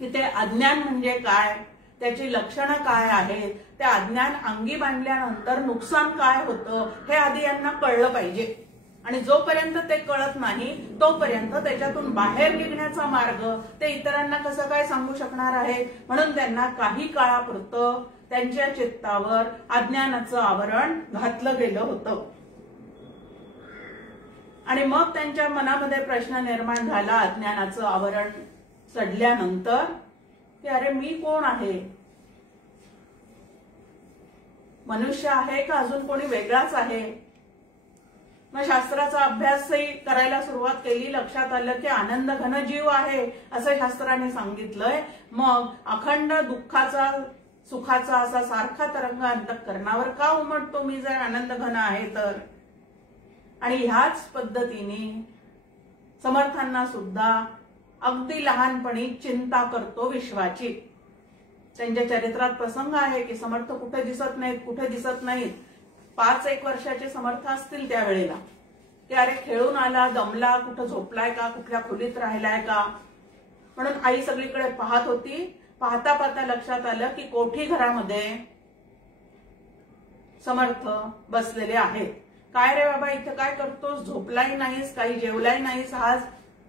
की ते अज्ञान म्हणजे काय, त्याची लक्षणं काय आहेत, ते अज्ञान अंगी बांधल्यानंतर नुकसान काय होतं हे आधी यांना कळलं पाहिजे. आणि जोपर्यंत ते कळत नाही तोपर्यंत त्याच्यातून बाहेर निघण्याचा मार्ग ते इतरांना कसं काय सांगू शकणार आहेत. म्हणून त्यांना काही काळापुरतं त्यांच्या चित्तावर अज्ञानाचं आवरण घातलं गेलं होतं. आणि मग त्यांच्या मनामध्ये प्रश्न निर्माण झाला अज्ञानाचं आवरण चढल्यानंतर की अरे मी कोण आहे? मनुष्य आहे का अजून कोणी वेगळाच आहे? मग शास्त्राचा अभ्यासही करायला सुरुवात केली. लक्षात आलं की आनंद घन जीव आहे असं शास्त्राने सांगितलंय. मग अखंड दुःखाचा सुखाचा असा सारखा तरंग अंतःकरणावर का उमटतो मी जर आनंद घन आहे तर? आणि ह्याच पद्धतीने समर्थांना सुद्धा अगदी लहानपणी चिंता करतो विश्वाची. त्यांच्या चरित्रात प्रसंग आहे की समर्थ कुठे दिसत नाहीत, कुठे दिसत नाहीत. 5-1 वर्षाचे समर्थ असतील त्यावेळेला की अरे खेळून आला, दमला, कुठं झोपलाय का, कुठल्या खोलीत राहिलाय का. म्हणून आई सगळीकडे पाहत होती. पाहता पाहता लक्षात आलं की कोठी घरामध्ये समर्थ बसलेले आहेत. काय रे बाबा इथं काय करतोस? झोपलाही नाहीस, काही जेवलाही नाहीस, आज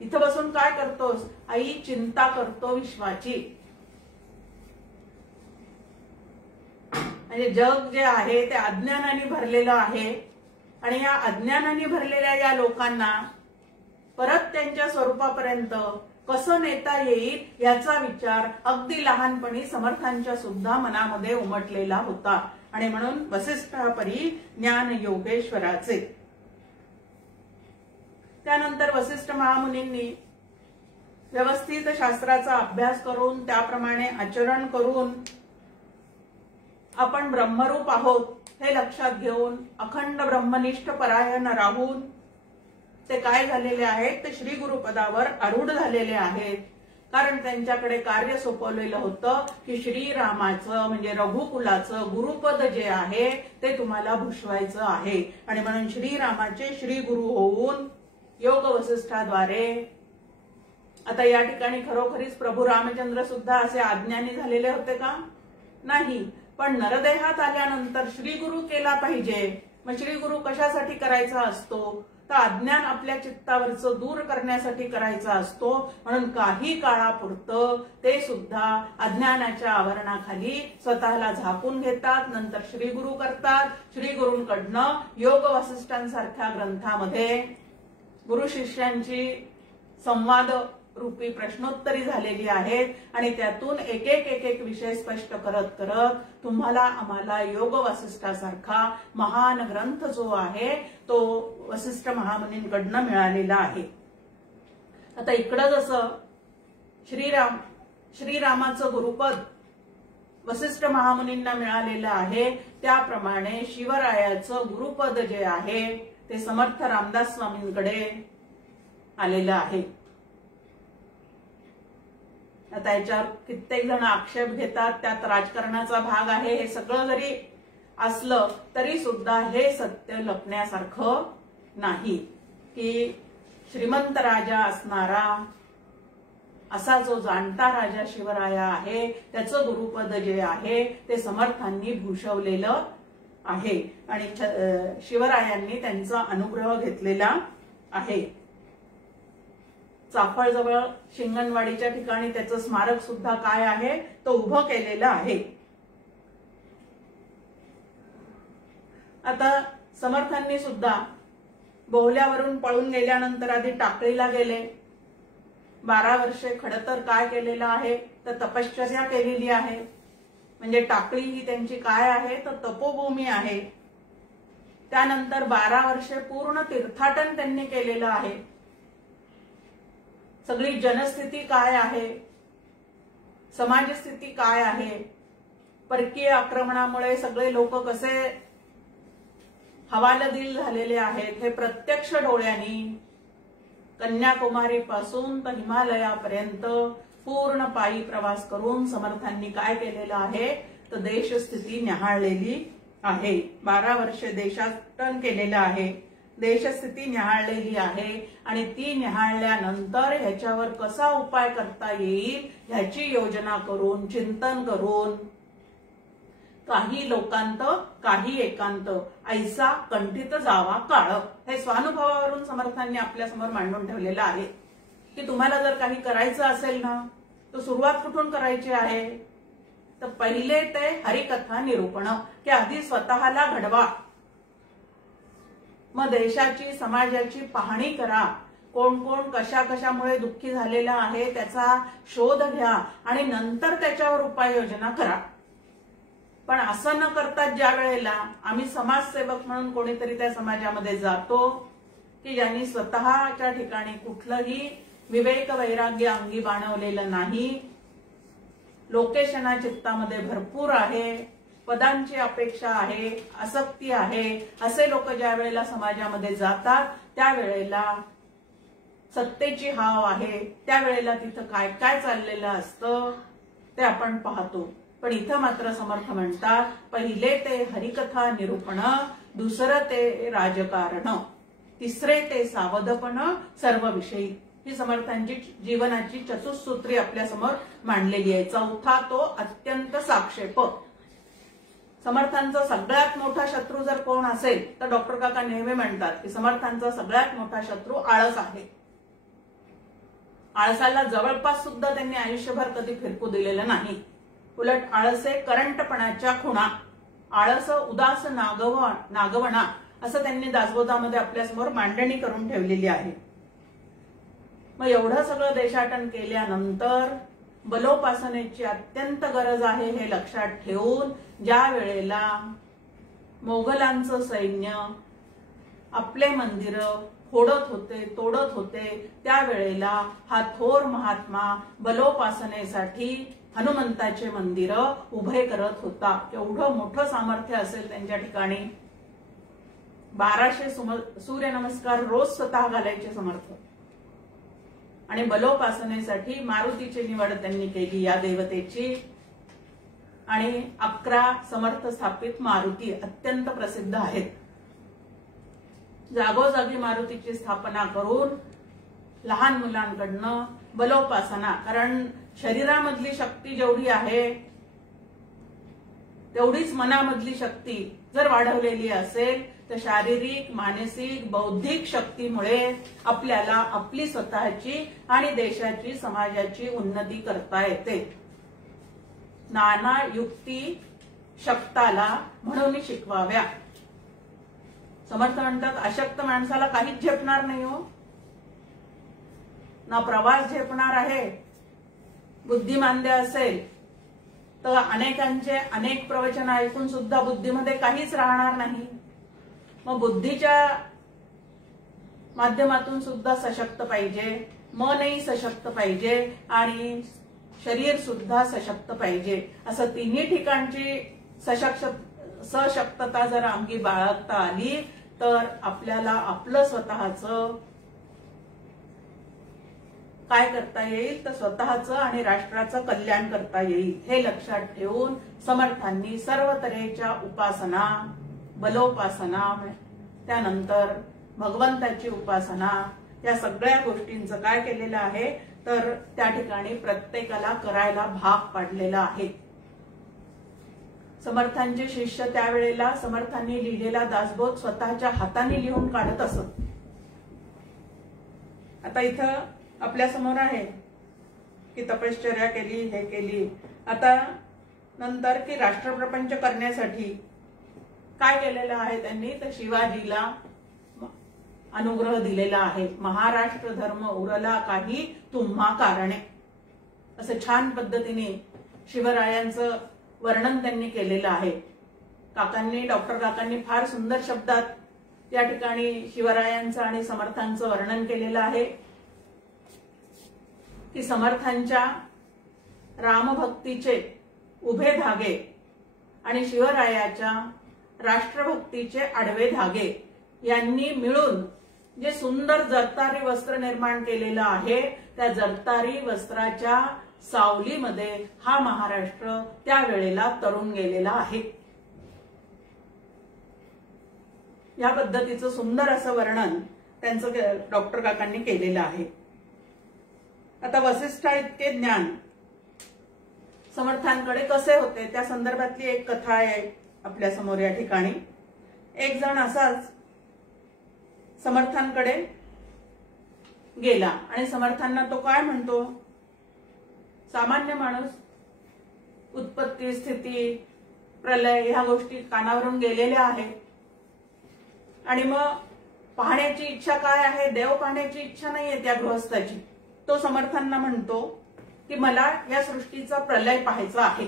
इथं बसून काय करतोस? आई चिंता करतो विश्वाची. म्हणजे जग जे आहे ते अज्ञानाने भरलेलं आहे. आणि या अज्ञानाने भरलेल्या या लोकांना परत त्यांच्या स्वरूपापर्यंत कसं नेता येईल याचा विचार अगदी लहानपणी समर्थांच्या सुद्धा मनामध्ये उमटलेला होता. आणि म्हणून वसिष्ठापरी ज्ञान योगेश्वराचे. त्यानंतर वसिष्ठ महामुनींनी व्यवस्थित शास्त्राचा अभ्यास करून त्याप्रमाणे आचरण करून आपण ब्रह्मरूप आहोत हे लक्षात घेऊन अखंड ब्रह्मनिष्ठ परायण राहून ते काय झालेले आहेत, ते श्री गुरुपदावर आरूढ झालेले आहेत. कारण त्यांच्याकडे कार्य सोपवलेलं होतं की श्रीरामाचं म्हणजे रघुकुलाचं गुरुपद जे आहे ते तुम्हाला भूषवायचं आहे. आणि म्हणून श्रीरामाचे श्री गुरु होऊन योग वसिष्ठाद्वारे आता या ठिकाणी खरोखरीच प्रभू रामचंद्र सुद्धा असे अज्ञानी झालेले होते का? नाही. पण नरदेहात आल्यानंतर श्री गुरु केला पाहिजे. मग श्री गुरु कशासाठी करायचा असतो? तर अज्ञान आपल्या चित्तावरचं दूर करण्यासाठी करायचा असतो. म्हणून काही काळापुरतं ते सुद्धा अज्ञानाच्या आवरणाखाली स्वतःला झाकून घेतात. नंतर श्री गुरु करतात. श्री गुरूंकडनं योग वसिष्ठांसारख्या ग्रंथामध्ये गुरु शिष्यांची संवाद रूपी प्रश्नोत्तरी झालेली आहेत. आणि त्यातून एक एक विषय स्पष्ट करत करत तुम्हाला आम्हाला योग वसिष्ठासारखा महान ग्रंथ जो आहे तो वसिष्ठ महामुनींकडनं मिळालेला आहे. आता इकडं जसं श्रीरामाचं गुरुपद वसिष्ठ महामुनींना मिळालेलं आहे त्याप्रमाणे शिवरायाचं गुरुपद जे आहे ते समर्थ रामदास स्वामींकडे आलेलं आहे. आता याच्यावर कित्येक जण आक्षेप घेतात, त्यात राजकारणाचा भाग आहे. हे सगळं जरी असलं तरी सुद्धा हे सत्य लपण्यासारखं नाही की श्रीमंत राजा असणारा असा जो जाणता राजा शिवराया आहे त्याचं गुरुपद जे आहे ते समर्थांनी भूषवलेलं आहे. आणि शिवरायांनी त्यांचा अनुग्रह घेतलेला आहे. चाफळजवळ शिंगणवाडीच्या ठिकाणी त्याचं स्मारक सुद्धा काय आहे तो उभं केलेलं आहे. आता समर्थांनी सुद्धा बोहल्यावरून पळून गेल्यानंतर आधी टाकळीला गेले. 12 वर्षे खडतर काय केलेलं आहे तर तपश्चर्या केलेली आहे. म्हणजे टाकळी ही त्यांची काय आहे तर तपोभूमी आहे. त्यानंतर 12 वर्षे पूर्ण तीर्थाटन त्यांनी केलेलं आहे. सगळी जनस्थिती काय आहे, समाजस्थिती काय आहे, परकीय आक्रमणामुळे सगळे लोक कसे हवालदिल झालेले आहेत हे प्रत्यक्ष डोळ्यांनी कन्याकुमारी पासून तर हिमालयापर्यंत पूर्ण पायी प्रवास करून समर्थांनी काय केलेलं आहे तर देशस्थिती न्याहाळलेली आहे. 12 वर्षे देशाटन केलेलं आहे, देशस्थिती न्याहाळलेली आहे आणि ती न्याहाळल्यानंतर ह्याच्यावर कसा उपाय करता येईल ह्याची योजना करून चिंतन करून काही लोकांत काही एकांत ऐसा कंठित जावा काळ हे स्वानुभवावरून समर्थांनी आपल्या समोर मांडून ठेवलेलं आहे की तुम्हाला जर काही करायचं असेल ना तर सुरुवात कुठून करायची आहे तर पहिले ते हरिकथा निरूपण की आधी स्वतःला घडवा, मग देशाची समाजाची पाहणी करा, कोण कोण कशा कशामुळे दुःखी झालेला आहे त्याचा शोध घ्या आणि नंतर त्याच्यावर उपाययोजना करा. पण असं न करता ज्या वेळेला आम्ही समाजसेवक म्हणून कोणीतरी त्या समाजामध्ये जातो की ज्यांनी स्वतःच्या ठिकाणी कुठलंही विवेक वैराग्य अंगी बाणवलेलं नाही, लोकेशना चित्तामध्ये भरपूर आहे, पदांची अपेक्षा आहे, आसक्ती आहे, असे लोक ज्या वेळेला समाजामध्ये जातात त्यावेळेला सत्तेची हाव आहे, त्यावेळेला तिथं काय काय चाललेलं असतं ते आपण पाहतो. पण इथं मात्र समर्थ म्हणतात पहिले ते हरिकथा निरूपण, दुसरं ते राजकारण, तिसरे ते सावधपण सर्व विषयी. ही समर्थांची जीवनाची चतुसूत्री आपल्या समोर मांडलेली आहे. चौथा तो अत्यंत साक्षेप. समर्थांचा सगळ्यात मोठा शत्रू जर कोण असेल तर डॉक्टर काका नेहमी म्हणतात की समर्थांचा सगळ्यात मोठा शत्रू आळस आहे. आळसाला जवळपास सुद्धा त्यांनी आयुष्यभर कधी फिरकू दिलेलं नाही. उलट आळसे करंटपणाच्या खुणा, आळस उदास नागवणा असं त्यांनी दासबोधामध्ये आपल्यासमोर मांडणी करून ठेवलेली आहे. मग एवढं सगळं देशाटन केल्यानंतर बलोपासनेची अत्यंत गरज आहे हे लक्षात ठेवून ज्या वेळेला मोगलांचं सैन्य आपले मंदिर फोडत होते, तोडत होते, त्यावेळेला हा थोर महात्मा बलोपासनेसाठी हनुमंताचे मंदिर उभे करत होता. एवढं मोठं सामर्थ्य असेल त्यांच्या ठिकाणी. 1200 सूर्यनमस्कार रोज स्वतः घालायचे समर्थ. आणि बलोपासनेसाठी मारुतीची निवड त्यांनी केली या देवतेची. आणि 11 समर्थ स्थापित मारुती अत्यंत प्रसिद्ध आहेत. जागोजागी मारुतीची स्थापना करून लहान मुलांकडनं बलोपासना, कारण शरीरामधली शक्ती जेवढी आहे तेवढीच मनामधली शक्ती जर वाढवलेली असेल तर शारीरिक, मानसिक, बौद्धिक शक्तीमुळे आपल्याला आपली स्वतःची आणि देशाची, समाजाची उन्नती करता येते. नाना युक्ती शक्ताला म्हणून शिकवाव्या. समर्थ म्हणतात अशक्त माणसाला काहीच झेपणार नाही हो, ना प्रवास झेपणार आहे. बुद्धिमांद्य असेल तर अनेकांचे अनेक प्रवचन ऐकून सुद्धा बुद्धीमध्ये काहीच राहणार नाही. मग बुद्धीच्या माध्यमातून सुद्धा सशक्त पाहिजे, मनही सशक्त पाहिजे आणि शरीर सुद्धा सशक्त पाहिजे. असं तिन्ही ठिकाणची सशक्तता जर अंगी बाळगता आली तर आपल्याला आपलं स्वतःचं काय करता येईल तर स्वतःचं आणि राष्ट्राचं कल्याण करता येईल. हे लक्षात ठेवून समर्थांनी सर्व तऱ्हेच्या उपासना, बलोपासना, त्यानंतर भगवंताची उपासना, या सगळ्या गोष्टींचं काय केलेलं आहे तर त्या ठिकाणी प्रत्येकाला करायला भाग पाडलेला आहे. समर्थांचे शिष्य त्यावेळेला समर्थांनी लिहिलेला दासबोध स्वतःच्या हाताने लिहून काढत असत. आता इथं आपल्या समोर आहे की तपश्चर्या केली, हे केली. आता नंतर की राष्ट्रप्रपंच करण्यासाठी काय केलेलं आहे त्यांनी तर शिवाजीला अनुग्रह दिलेला आहे. महाराष्ट्र धर्म उरला काही तुम्हा कारणे. असं छान पद्धतीने शिवरायांचं वर्णन त्यांनी केलेलं आहे. डॉक्टर काकांनी फार सुंदर शब्दात या ठिकाणी शिवरायांचं आणि समर्थांचं वर्णन केलेलं आहे की समर्थांच्या रामभक्तीचे उभे धागे आणि शिवरायाच्या राष्ट्रभक्तीचे आडवे धागे यांनी मिळून जे सुंदर जरतारी वस्त्र निर्माण केलेलं आहे, त्या जरतारी वस्त्राच्या सावलीमध्ये हा महाराष्ट्र त्यावेळेला तरुण गेलेला आहे. या पद्धतीचं सुंदर असं वर्णन त्यांचं डॉक्टर काकांनी केलेलं आहे. आता वसिष्ठा इतके ज्ञान समर्थांकडे कसे होते त्या संदर्भातली एक कथा आहे आपल्या समोर या ठिकाणी. एक जण असाच समर्थांकडे गेला आणि समर्थांना तो काय म्हणतो, सामान्य माणूस उत्पत्ती, स्थिती, प्रलय ह्या गोष्टी कानावरून गेलेल्या आहेत आणि मग पाहण्याची इच्छा काय आहे, देव पाहण्याची इच्छा नाहीये त्या गृहस्थाची. तो समर्थांना म्हणतो की मला या सृष्टीचा प्रलय पाहायचा आहे.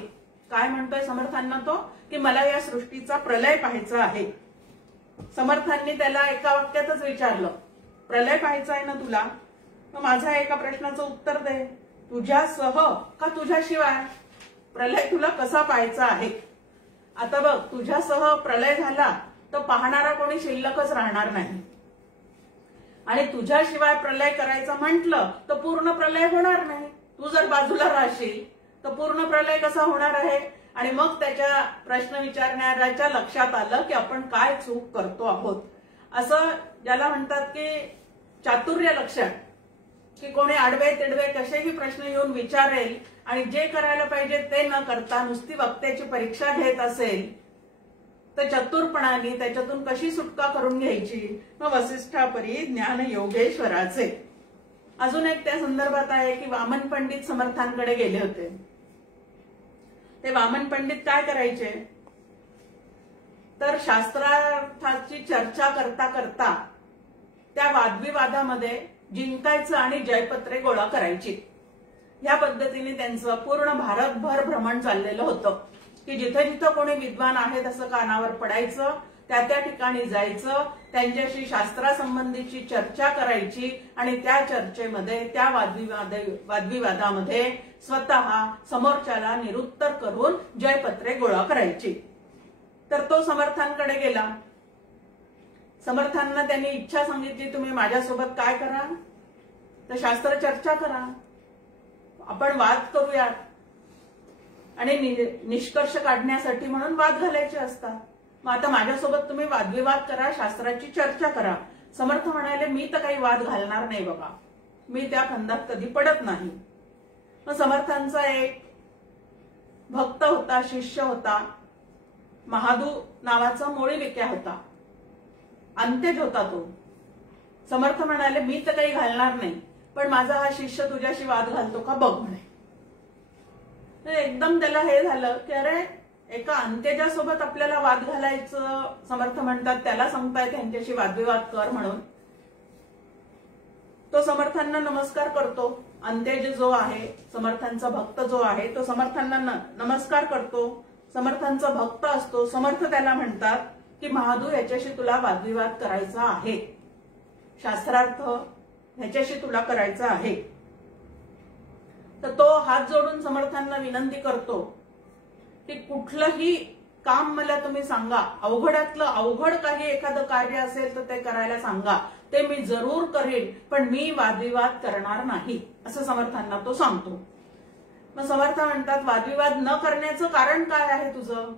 काय म्हणतोय समर्थांना तो, की मला या सृष्टीचा प्रलय पाहायचा आहे. समर्थांनी त्याला एका वाक्यातच विचारलं, प्रलय पाहायचा आहे ना तुला, मग माझ्या एका प्रश्नाचं उत्तर दे, तुझ्यासह का तुझ्याशिवाय प्रलय तुला कसा पाहायचा आहे. आता बघ, तुझ्यासह प्रलय झाला तर पाहणारा कोणी शिल्लकच राहणार नाही आणि तुझ्याशिवाय प्रलय करायचं म्हटलं तर पूर्ण प्रलय होणार नाही. तू जर बाजूला राहशील तर पूर्ण प्रलय कसा होणार आहे. आणि मग त्याच्या प्रश्न विचारणाऱ्याच्या लक्षात आलं की आपण काय चूक करतो आहोत. असं ज्याला म्हणतात की चातुर्य लक्षात, की कोणी आडवे तिडवे कसेही प्रश्न येऊन विचारेल आणि जे करायला पाहिजे ते न करता नुसती वक्त्याची परीक्षा घेत असेल तर चतुरपणाने त्याच्यातून कशी सुटका करून घ्यायची. मग वसिष्ठापरी ज्ञान योगेश्वराचे. अजून एक त्या संदर्भात आहे की वामन पंडित समर्थांकडे गेले होते. ते वामन पंडित काय करायचे तर शास्त्रार्थाची चर्चा करता करता त्या वादविवादामध्ये जिंकायचं आणि जयपत्रे गोळा करायची. या पद्धतीने त्यांचं पूर्ण भारतभर भ्रमण चाललेलं होतं की जिथे जिथं कोणी विद्वान आहे तसं कानावर पडायचं, त्या त्या ठिकाणी जायचं, त्यांच्याशी शास्त्रासंबंधीची चर्चा करायची आणि त्या चर्चेमध्ये त्या वादविवादामध्ये स्वतः समोरच्याला निरुत्तर करून जयपत्रे गोळा करायची. तर तो समर्थांकडे गेला. समर्थांना त्यांनी इच्छा सांगितली, तुम्ही माझ्यासोबत काय करा तर शास्त्र चर्चा करा, आपण वाद करूयात आणि निष्कर्ष काढण्यासाठी म्हणून वाद घालायचे असतात. मग आता माझ्यासोबत तुम्ही वादविवाद करा, शास्त्राची चर्चा करा. समर्थ म्हणाले, मी तर काही वाद घालणार नाही बाबा, मी त्या फंदात कधी पडत नाही. मग समर्थांचा एक भक्त होता, शिष्य होता, महादू नावाचा मोळी विक्या होता, अंत्यज होता तो. समर्थ म्हणाले, मी तर काही घालणार नाही, पण माझा हा शिष्य तुझ्याशी वाद घालतो का बघ म्हणे. एकदम त्याला हे झालं की अरे, एका अंत्यजासोबत आपल्याला वाद घालायचं समर्थ म्हणतात, त्याला सांगतायत त्यांच्याशी वादविवाद कर म्हणून. तो समर्थांना नमस्कार करतो. अंत्यज जो आहे, समर्थांचा भक्त जो आहे, तो समर्थांना नमस्कार करतो. समर्थांचा भक्त असतो. समर्थ त्याला म्हणतात की महादू, याच्याशी तुला वादविवाद करायचा आहे, शास्त्रार्थ ह्याच्याशी तुला करायचा आहे. तर तो हात जोडून समर्थांना विनंती करतो की कुठलंही काम मला तुम्ही सांगा, अवघडातलं अवघड काही एखादं कार्य असेल तर ते करायला सांगा, ते मी जरूर करेन, पण मी वादविवाद करणार नाही, असं समर्थांना तो सांगतो. मग समर्थ म्हणतात, वादविवाद न करण्याचं कारण काय आहे तुझं.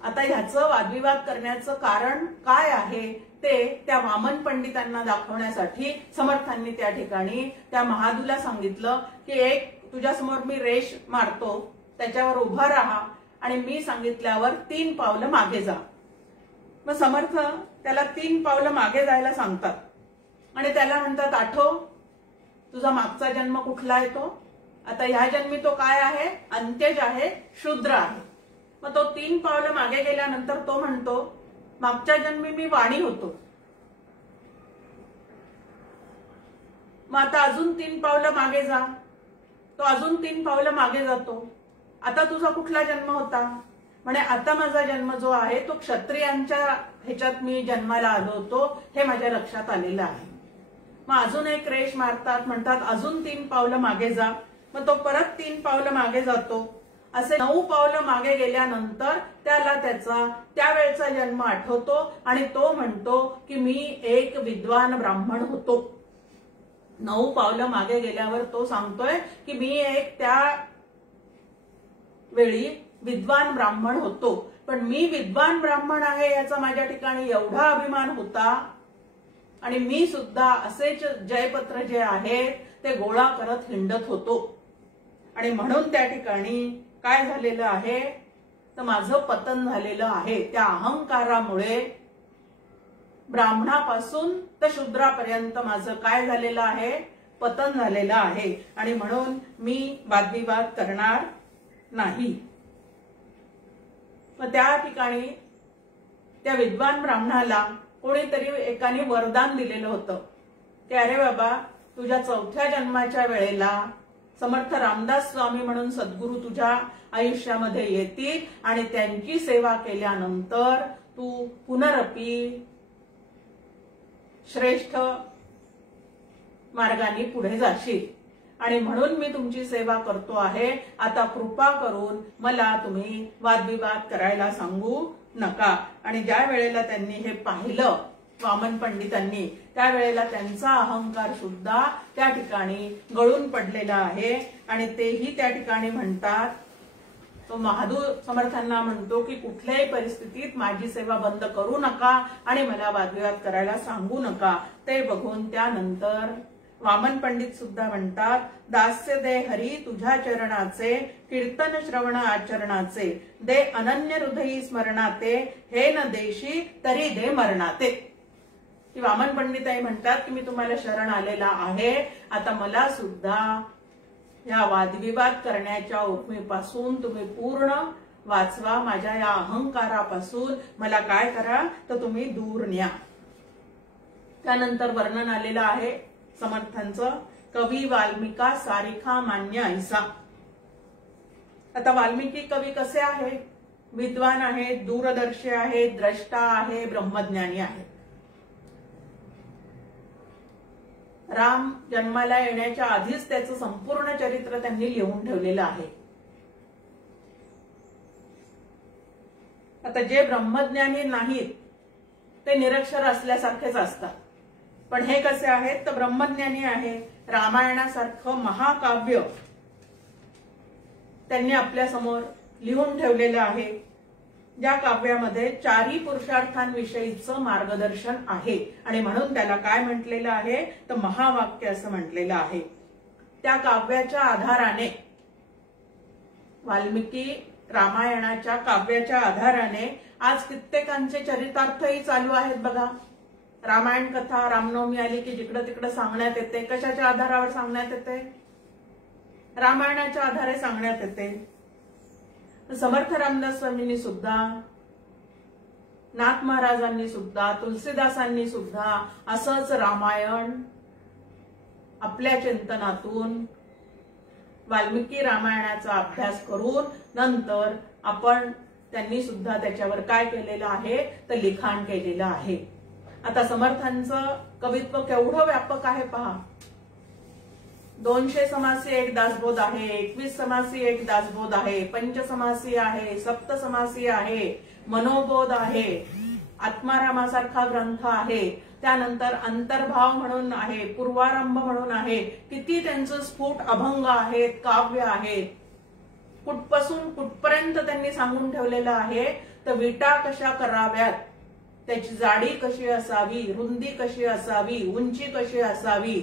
आता ह्याचं वादविवाद करण्याचं कारण काय आहे ते त्या वामन पंडितांना दाखवण्यासाठी समर्थांनी त्या ठिकाणी त्या महादूला सांगितलं की एक तुझ्यासमोर मी रेष मारतो, त्याच्यावर उभा राहा आणि मी सांगितल्यावर 3 पावलं मागे जा. मग समर्थ त्याला 3 पावलं मागे जायला सांगतात आणि त्याला म्हणतात, आठव तुझा मागचा जन्म कुठला आहे तो. आता ह्या जन्मी तो काय आहे, अंत्यज आहे, शूद्र आहे. मग तो 3 पावलं मागे गेल्यानंतर तो म्हणतो, मागच्या जन्मी मी वाणी होतो. मग आता अजून 3 पावलं मागे जा. तो अजून 3 पावलं मागे जातो. आता तुझा कुठला जन्म होता? म्हणे आता माझा जन्म जो आहे तो क्षत्रियांच्या ह्याच्यात मी जन्माला आलो होतो, हे माझ्या लक्षात आलेलं आहे. मग अजून एक रेष मारतात, म्हणतात अजून 3 पावलं मागे जा. मग तो परत 3 पावलं मागे जातो. असे 9 पावलं मागे गेल्यानंतर त्याला त्याचा त्यावेळचा जन्म आठवतो आणि तो म्हणतो की मी एक विद्वान ब्राह्मण होतो. 9 पावलं मागे गेल्यावर तो सांगतोय की मी एक त्या वेळी विद्वान ब्राह्मण होतो, पण मी विद्वान ब्राह्मण आहे याचा माझ्या ठिकाणी एवढा अभिमान होता आणि मी सुद्धा असेच जयपत्र जे आहे ते गोळा करत हिंडत होतो आणि म्हणून त्या ठिकाणी काय झालेलं आहे तर माझं पतन झालेलं आहे. त्या अहंकारामुळे ब्राह्मणापासून तर शूद्रापर्यंत माझं काय झालेलं आहे, पतन झालेलं आहे आणि म्हणून मी वादविवाद करणार नाही. मग त्या ठिकाणी त्या विद्वान ब्राह्मणाला कोणीतरी एकाने वरदान दिलेलं होतं की अरे बाबा, तुझ्या 4थ्या जन्माच्या वेळेला समर्थ रामदास स्वामी म्हणून सद्गुरू तुझ्या आयुष्यामध्ये येतील आणि त्यांची सेवा केल्यानंतर तू पुनरपी श्रेष्ठ मार्गाने पुढे जाशील आणि म्हणून मी तुमची सेवा करतो आहे. आता कृपा करून मला तुम्ही वादविवाद करायला सांगू नका. आणि ज्या वेळेला त्यांनी हे पाहिलं वामन पंडितांनी, त्यावेळेला त्यांचा अहंकार सुद्धा त्या ठिकाणी गळून पडलेला आहे आणि तेही त्या ठिकाणी म्हणतात, तो महादूर समर्थांना म्हणतो की कुठल्याही परिस्थितीत माझी सेवा बंद करू नका आणि मला वादविवाद करायला सांगू नका. ते बघून त्यानंतर वामन पंडित सुद्धा म्हणतात, दास्य दे हरी तुझ्या चरणाचे, कीर्तन श्रवण आचरणाचे, दे अनन्य हृदयी स्मरणाते, हे न देशी तरी दे मरणाते. की वामन पंडिताई म्हणतात की मी तुम्हाला शरण आलेला आहे, आता मला सुद्धा या वादविवाद करण्याच्या उपमेपासून तुम्ही पूर्ण वाचवा. माझ्या या अहंकारापासून मला काय करा तर तुम्ही दूर न्या. त्यानंतर वर्णन आलेलं आहे समर्थांचं, कवी वाल्मिका सारिखा मान्य ऐसा. आता वाल्मिकी कवी कसे आहेत? विद्वान आहेत, दूरदर्शी आहेत, द्रष्टा आहे, ब्रह्मज्ञानी आहेत. राम जन्माला येण्याच्या आधीच त्याचं संपूर्ण चरित्र त्यांनी लिहून ठेवलेलं आहे. आता जे ब्रह्मज्ञानी नाहीत ते निरक्षर असल्यासारखेच असतात, पण हे कसे आहेत तर ब्रह्मज्ञानी आहे. रामायणासारखं महाकाव्य त्यांनी आपल्या समोर लिहून ठेवलेलं आहे, ज्या काव्यामध्ये 4ही पुरुषार्थांविषयीचं मार्गदर्शन आहे आणि म्हणून त्याला काय म्हटलेलं आहे तर महावाक्य असं म्हटलेलं आहे. त्या काव्याच्या आधाराने वाल्मिकी रामायणाच्या काव्याच्या आधाराने आज कित्येकांचे चरितार्थही चालू आहेत बघा. रामायण कथा रामनवमी आली की जिकडं तिकडं सांगण्यात येते. कशाच्या आधारावर सांगण्यात येते? रामायणाच्या आधारे सांगण्यात येते. समर्थ रामदास स्वामींनी सुद्धा, नाथ महाराजांनी सुद्धा, तुलसीदासांनी सुद्धा असंच रामायण आपल्या चिंतनातून वाल्मिकी रामायणाचा अभ्यास करून नंतर आपण त्यांनी सुद्धा त्याच्यावर काय केलेलं आहे तर लिखाण केलेलं आहे. आता समर्थांचं कवित्व केवढं व्यापक आहे पहा. 200 समासी एक दासबोध आहे, 21 समासी एक दासबोध आहे, पंचसमासी आहे, सप्तसमासी आहे, मनोबोध आहे, आत्मारामासारखा ग्रंथ आहे, त्यानंतर अंतर्भाव म्हणून आहे, पूर्वारंभ म्हणून आहे. किती त्यांचं स्फुट अभंग आहेत, काव्य आहेत. कुठपासून कुठपर्यंत त्यांनी सांगून ठेवलेलं आहे तर विटा कशा कराव्यात, त्याची जाडी कशी असावी, रुंदी कशी असावी, उंची कशी असावी.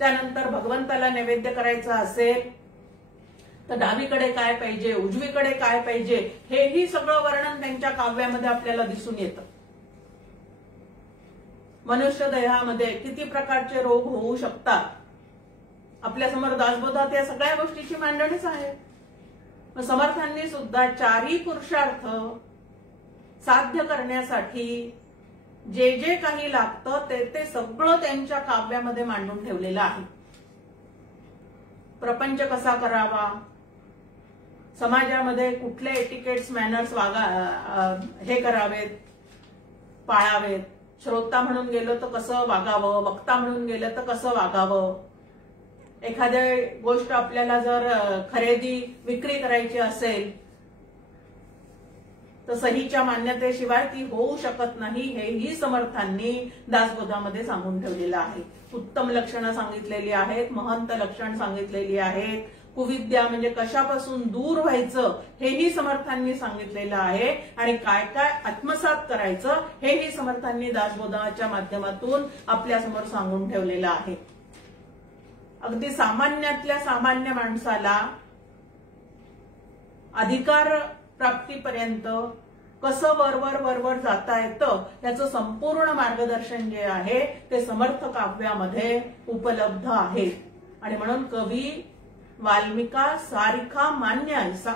त्यानंतर भगवंताला नैवेद्य करायचा असेल तर डावीकडे काय पाहिजे, उजवीकडे काय पाहिजे, हेही सगळं वर्णन त्यांच्या काव्यामध्ये आपल्याला दिसून येतं. मनुष्य देहामध्ये किती प्रकारचे रोग होऊ शकतात आपल्यासमोर दासबोधात या सगळ्या गोष्टीची मांडणीच आहे. मग समर्थांनी सुद्धा 4ही पुरुषार्थ साध्य करण्यासाठी जे जे काही लागतं ते सगळं त्यांच्या काव्यामध्ये मांडून ठेवलेलं आहे. प्रपंच कसा करावा, समाजामध्ये कुठले एटिकेट्स मॅनर्स हे करावेत, पाळावेत, श्रोता म्हणून गेलो तर कसं वागावं, वक्ता म्हणून गेलं तर कसं वागावं, एखाद्या गोष्ट आपल्याला जर खरेदी विक्री करायची असेल तर सहीच्या मान्यतेशिवाय ती होऊ शकत नाही, हेही समर्थांनी दासबोधामध्ये सांगून ठेवलेलं आहे. उत्तम लक्षणं सांगितलेली आहेत, महंत लक्षण सांगितलेली आहेत, कुविद्या म्हणजे कशापासून दूर व्हायचं हेही समर्थांनी सांगितलेलं आहे, आणि काय काय आत्मसात करायचं हेही समर्थांनी दासबोधाच्या माध्यमातून आपल्यासमोर सांगून ठेवलेलं आहे. अगदी सामान्यातल्या सामान्य माणसाला अधिकार प्राप्तीपर्यंत कसं वरवर जाता येतं याचं संपूर्ण मार्गदर्शन जे आहे ते समर्थ काव्यामध्ये उपलब्ध आहे. आणि म्हणून कवी वाल्मिका सारिखा मान्य ऐसा,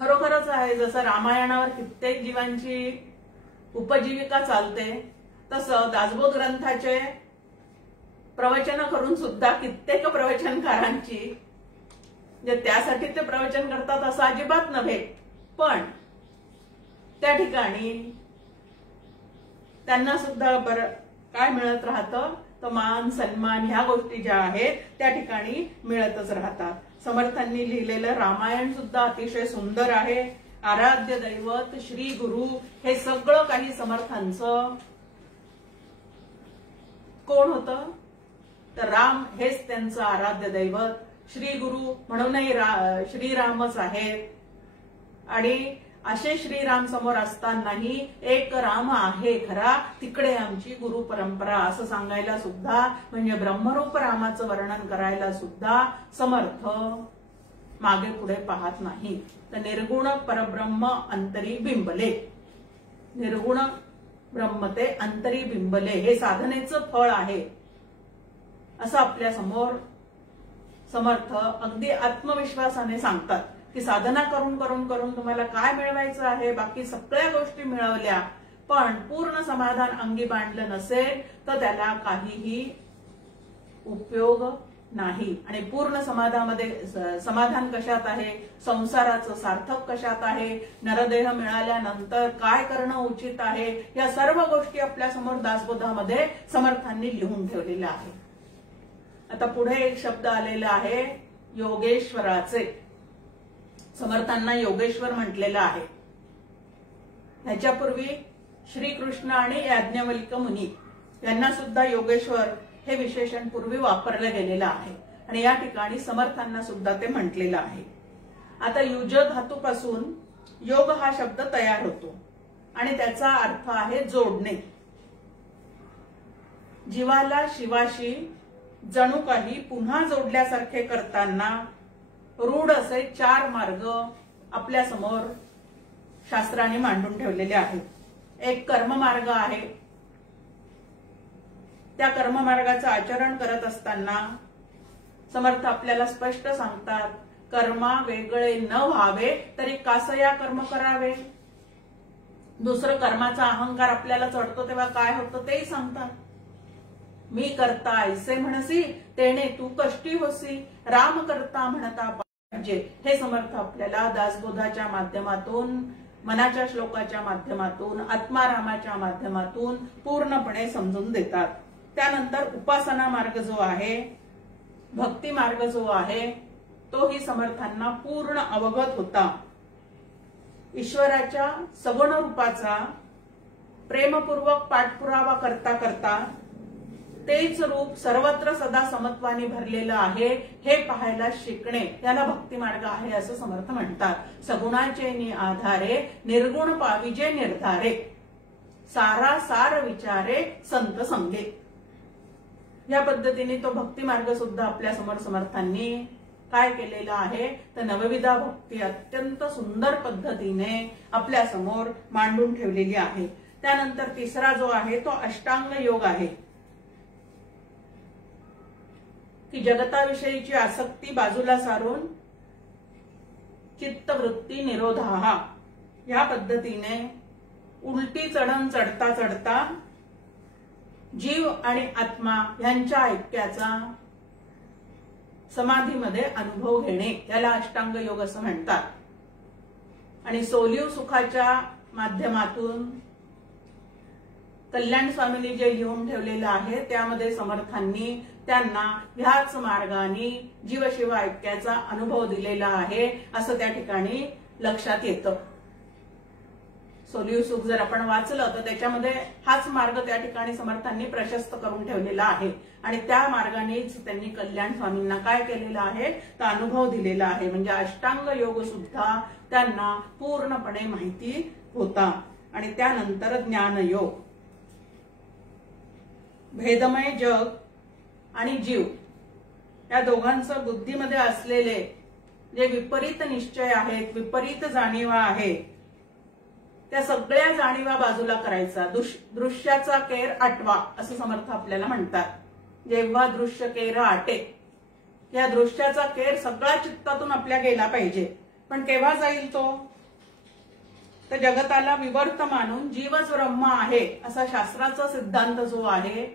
खरोखरच आहे. जसं रामायणावर कित्येक जीवांची उपजीविका चालते, तसं दासबोध ग्रंथाचे प्रवचन करून सुद्धा कित्येक प्रवचनकारांची, जे त्यासाठी ते प्रवचन करतात असं अजिबात नव्हे, पण त्या ठिकाणी त्यांना सुद्धा काय मिळत राहतं, तर मान सन्मान ह्या गोष्टी ज्या आहेत त्या ठिकाणी मिळतच राहतात. समर्थांनी लिहिलेलं रामायण सुद्धा अतिशय सुंदर आहे. आराध्य दैवत श्री गुरु हे सगळं काही समर्थांचं कोण होतं, तर राम हेच त्यांचं आराध्य दैवत. श्री गुरु म्हणूनही श्रीरामच आहेत. आणि असे श्रीराम समोर असतानाही एक राम आहे खरा, तिकडे आमची गुरु परंपरा असं सांगायला सुद्धा, म्हणजे ब्रह्मरूप रामाचं वर्णन करायला सुद्धा समर्थ मागे पुढे पाहत नाही. तर निर्गुण परब्रह्म अंतरी बिंबले, निर्गुण ब्रह्म ते अंतरी बिंबले हे साधनेचं फळ आहे असं आपल्या समोर समर्थ अगदी आत्मविश्वासाने सांगतात की साधना करून करून करून तुम्हाला काय मिळवायचं आहे, बाकी सगळ्या गोष्टी मिळवल्या, पण पूर्ण समाधान अंगी बांधलं नसेल तर त्याला काहीही उपयोग नाही. आणि पूर्ण समाधान कशात आहे, संसाराचं सार्थक कशात आहे, नरदेह मिळाल्यानंतर काय करणं उचित आहे, या सर्व गोष्टी आपल्या समोर दासबोधामध्ये समर्थांनी लिहून ठेवलेल्या आहे. आता पुढे एक शब्द आलेला आहे योगेश्वराचे. समर्थांना योगेश्वर म्हटलेलं आहे. ह्याच्यापूर्वी श्रीकृष्ण आणि याज्ञवल्क्य मुनी यांना सुद्धा योगेश्वर हे विशेषण पूर्वी वापरलं गेलेलं आहे, आणि या ठिकाणी समर्थांना सुद्धा ते म्हटलेलं आहे. आता युज धातूपासून योग हा शब्द तयार होतो आणि त्याचा अर्थ आहे जोडणे. जीवाला शिवाशी जणू काही पुन्हा जोडल्यासारखे करताना रूढ असे 4 मार्ग आपल्या समोर शास्त्राने मांडून ठेवलेले आहेत. एक कर्ममार्ग आहे. त्या कर्ममार्गाचं आचरण करत असताना समर्थ आपल्याला स्पष्ट सांगतात, कर्मा वेगळे न व्हावे तरी कासया कर्म करावे. दुसरं कर्माचा अहंकार आपल्याला चढतो तेव्हा काय होतं तेही सांगतात. मी करता ऐसे म्हणसी तेने तू कष्टी होसी, राम करता म्हणता पाहिजे. हे समर्थ आपल्याला दासबोधाच्या माध्यमातून, मनाच्या श्लोकाच्या माध्यमातून, आत्मारामाच्या माध्यमातून पूर्णपणे समजून देतात. त्यानंतर उपासना मार्ग जो आहे, भक्ती मार्ग जो आहे, तोही समर्थांना पूर्ण अवगत होता. ईश्वराच्या सगुण रूपाचा प्रेमपूर्वक पाठपुरावा करता करता तेच रूप सर्वत्र सदा समत्वाने भरलेलं आहे हे पाहायला शिकणे, याला भक्ती मार्ग आहे असं समर्थ म्हणतात. सगुणाचे नि आधारे निर्गुण पाविजे निर्धारे, सारा सार विचारे संत संगे. या पद्धतीने तो भक्ती मार्ग सुद्धा आपल्या समोर समर्थांनी काय केलेला आहे, तर नवविधा भक्ती अत्यंत सुंदर पद्धतीने आपल्या समोर मांडून ठेवलेली आहे. त्यानंतर तिसरा जो आहे तो अष्टांग योग आहे की जगताविषयीची आसक्ती बाजूला सारून चित्तवृत्ती निरोधा, या पद्धतीने उलटी चढण चढता चढता जीव आणि आत्मा यांच्या ऐक्याचा समाधीमध्ये अनुभव घेणे याला अष्टांग योग असं म्हणतात. आणि सोलिव सुखाच्या माध्यमातून कल्याण स्वामींनी जे लिहून ठेवलेलं आहे त्यामध्ये समर्थांनी त्यांना ह्याच मार्गाने जीवशिव ऐक्याचा अनुभव दिलेला आहे असं त्या ठिकाणी लक्षात येतं. सोलिव सुख जर आपण वाचलं तर त्याच्यामध्ये हाच मार्ग त्या ठिकाणी समर्थांनी प्रशस्त करून ठेवलेला आहे आणि त्या मार्गानेच त्यांनी कल्याण स्वामींना काय केलेलं आहे तर अनुभव दिलेला आहे. म्हणजे अष्टांग योग सुद्धा त्यांना पूर्णपणे माहिती होता. आणि त्यानंतर ज्ञानयोग. भेदमय जग आणि जीव या दोघांचं बुद्धीमध्ये असलेले जे विपरीत निश्चय आहेत, विपरीत जाणीवा आहेत, त्या सगळ्या जाणीवा बाजूला करायचा. दृश्याचा केर आटवा असं समर्थ आपल्याला म्हणतात. जेव्हा दृश्य केर आटे, या दृश्याचा केर सगळा चित्तातून आपल्या गेला पाहिजे. पण केव्हा जाईल तो? तर जगताला विवर्त मानून जीवच ब्रह्म आहे असा शास्त्राचा सिद्धांत जो आहे,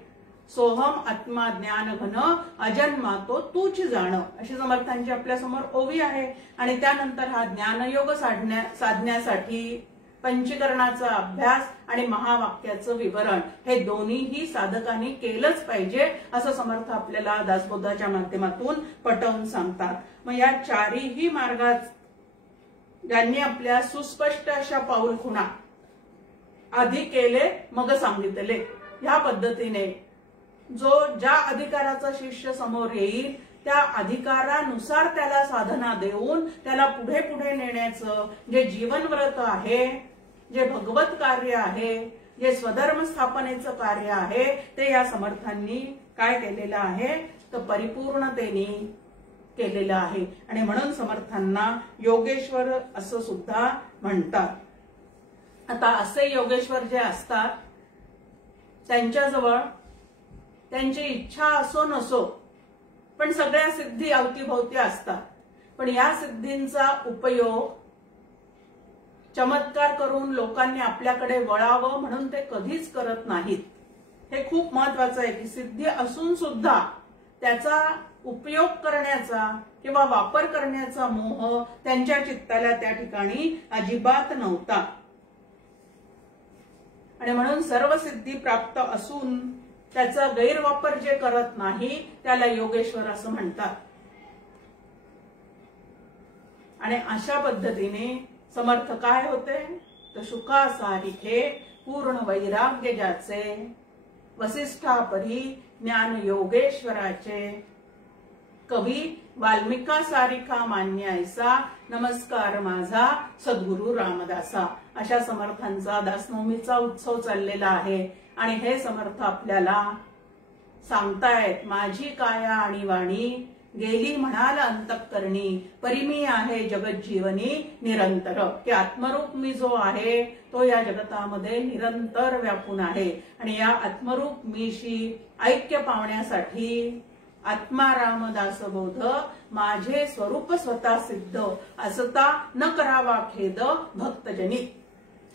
सोहम आत्मा ज्ञान घन अजन्मा तो तूच जाण, अशी समर्थांची आपल्या समोर ओवी आहे. आणि त्यानंतर हा ज्ञानयोग साधण्यासाठी पंचीकरणाचा अभ्यास आणि महावाक्याचं विवरण हे दोन्हीही साधकांनी केलंच पाहिजे असं समर्थ आपल्याला दासबोधाच्या माध्यमातून पटवून सांगतात. मग या चारीही मार्गात ज्यांनी आपल्या सुस्पष्ट अशा पाऊल खुणा आधी केले मग सांगितले, ह्या पद्धतीने जो ज्या अधिकाराचा शिष्य समोर येईल त्या अधिकारानुसार त्याला साधना देऊन त्याला पुढे पुढे नेण्याचं जे जीवनव्रत आहे, जे भगवत कार्य आहे, जे स्वधर्म स्थापनेचं कार्य आहे, ते या समर्थांनी काय केलेलं आहे तर परिपूर्णतेने केलेलं आहे. आणि म्हणून समर्थांना योगेश्वर असं सुद्धा म्हणतात. आता असे योगेश्वर जे असतात त्यांच्याजवळ त्यांची इच्छा असो नसो पण सगळ्या सिद्धी अवतीभोवती असतात. पण या सिद्धींचा उपयोग चमत्कार करून लोकांनी आपल्याकडे वळावं म्हणून ते कधीच करत नाहीत. हे खूप महत्वाचं आहे की सिद्धी असून सुद्धा त्याचा उपयोग करण्याचा किंवा वापर करण्याचा मोह त्यांच्या चित्ताला त्या ठिकाणी अजिबात नव्हता. आणि म्हणून सर्व सिद्धी प्राप्त असून त्याचा गैरवापर जे करत नाही त्याला योगेश्वर असं म्हणतात. आणि अशा पद्धतीने समर्थ काय होते तर शुकासारिखे पूर्ण वैराग्य ज्याचे, वसिष्ठापरी ज्ञान योगेश्वराचे, कवी वाल्मिका सारिखा मान्य ऐसा, नमस्कार माझा सद्गुरु रामदासा. अशा समर्थांचा दासनवमीचा उत्सव चाललेला आहे. आणि हे समर्थ आपल्याला सांगतायत, माझी काया आणि वाणी गेली म्हणाल अंतःकरणी, परिमी आहे जगत जीवनी निरंतर. की आत्मरूप मी जो आहे तो या जगतामध्ये निरंतर व्यापून आहे. आणि या आत्मरूप मीशी ऐक्य पावण्यासाठी आत्मा रामदास बोध माझे स्वरूप स्वतः सिद्ध असता न करावा खेद भक्तजनी.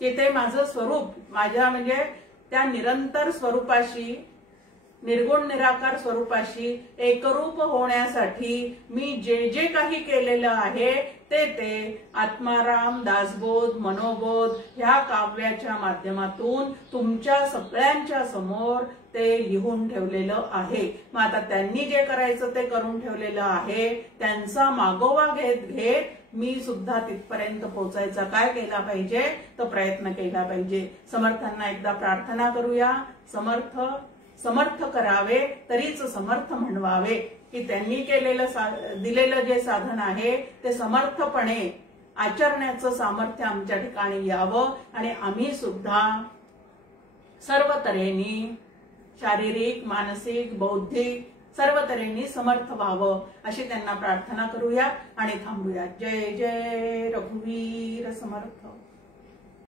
की ते माझं स्वरूप माझ्या म्हणजे त्या निरंतर स्वरूपाशी, निर्गुण निराकार स्वरूपाशी एकरूप होण्यासाठी मी जे जे काही केलेलं आहे ते आत्माराम, दासबोध, मनोबोध ह्या काव्याच्या माध्यमातून तुमच्या सगळ्यांच्या समोर ते लिहून ठेवलेलं आहे. मग आता त्यांनी जे करायचं ते करून ठेवलेलं आहे. त्यांचा मागोवा घेत घेत मी सुद्धा तिथपर्यंत पोहोचायचा काय केला पाहिजे तर प्रयत्न केला पाहिजे. समर्थांना एकदा प्रार्थना करूया. समर्थ करावे तरीच समर्थ म्हणवावे. की त्यांनी दिलेलं जे साधन आहे ते समर्थपणे आचरण्याचं सामर्थ्य आमच्या ठिकाणी यावं आणि आम्ही सुद्धा सर्व तऱ्हेने शारीरिक, मानसिक, बौद्धिक सर्व तऱ्हेने समर्थ व्हावं अशी त्यांना प्रार्थना करूया आणि थांबूया. जय जय रघुवीर समर्थ.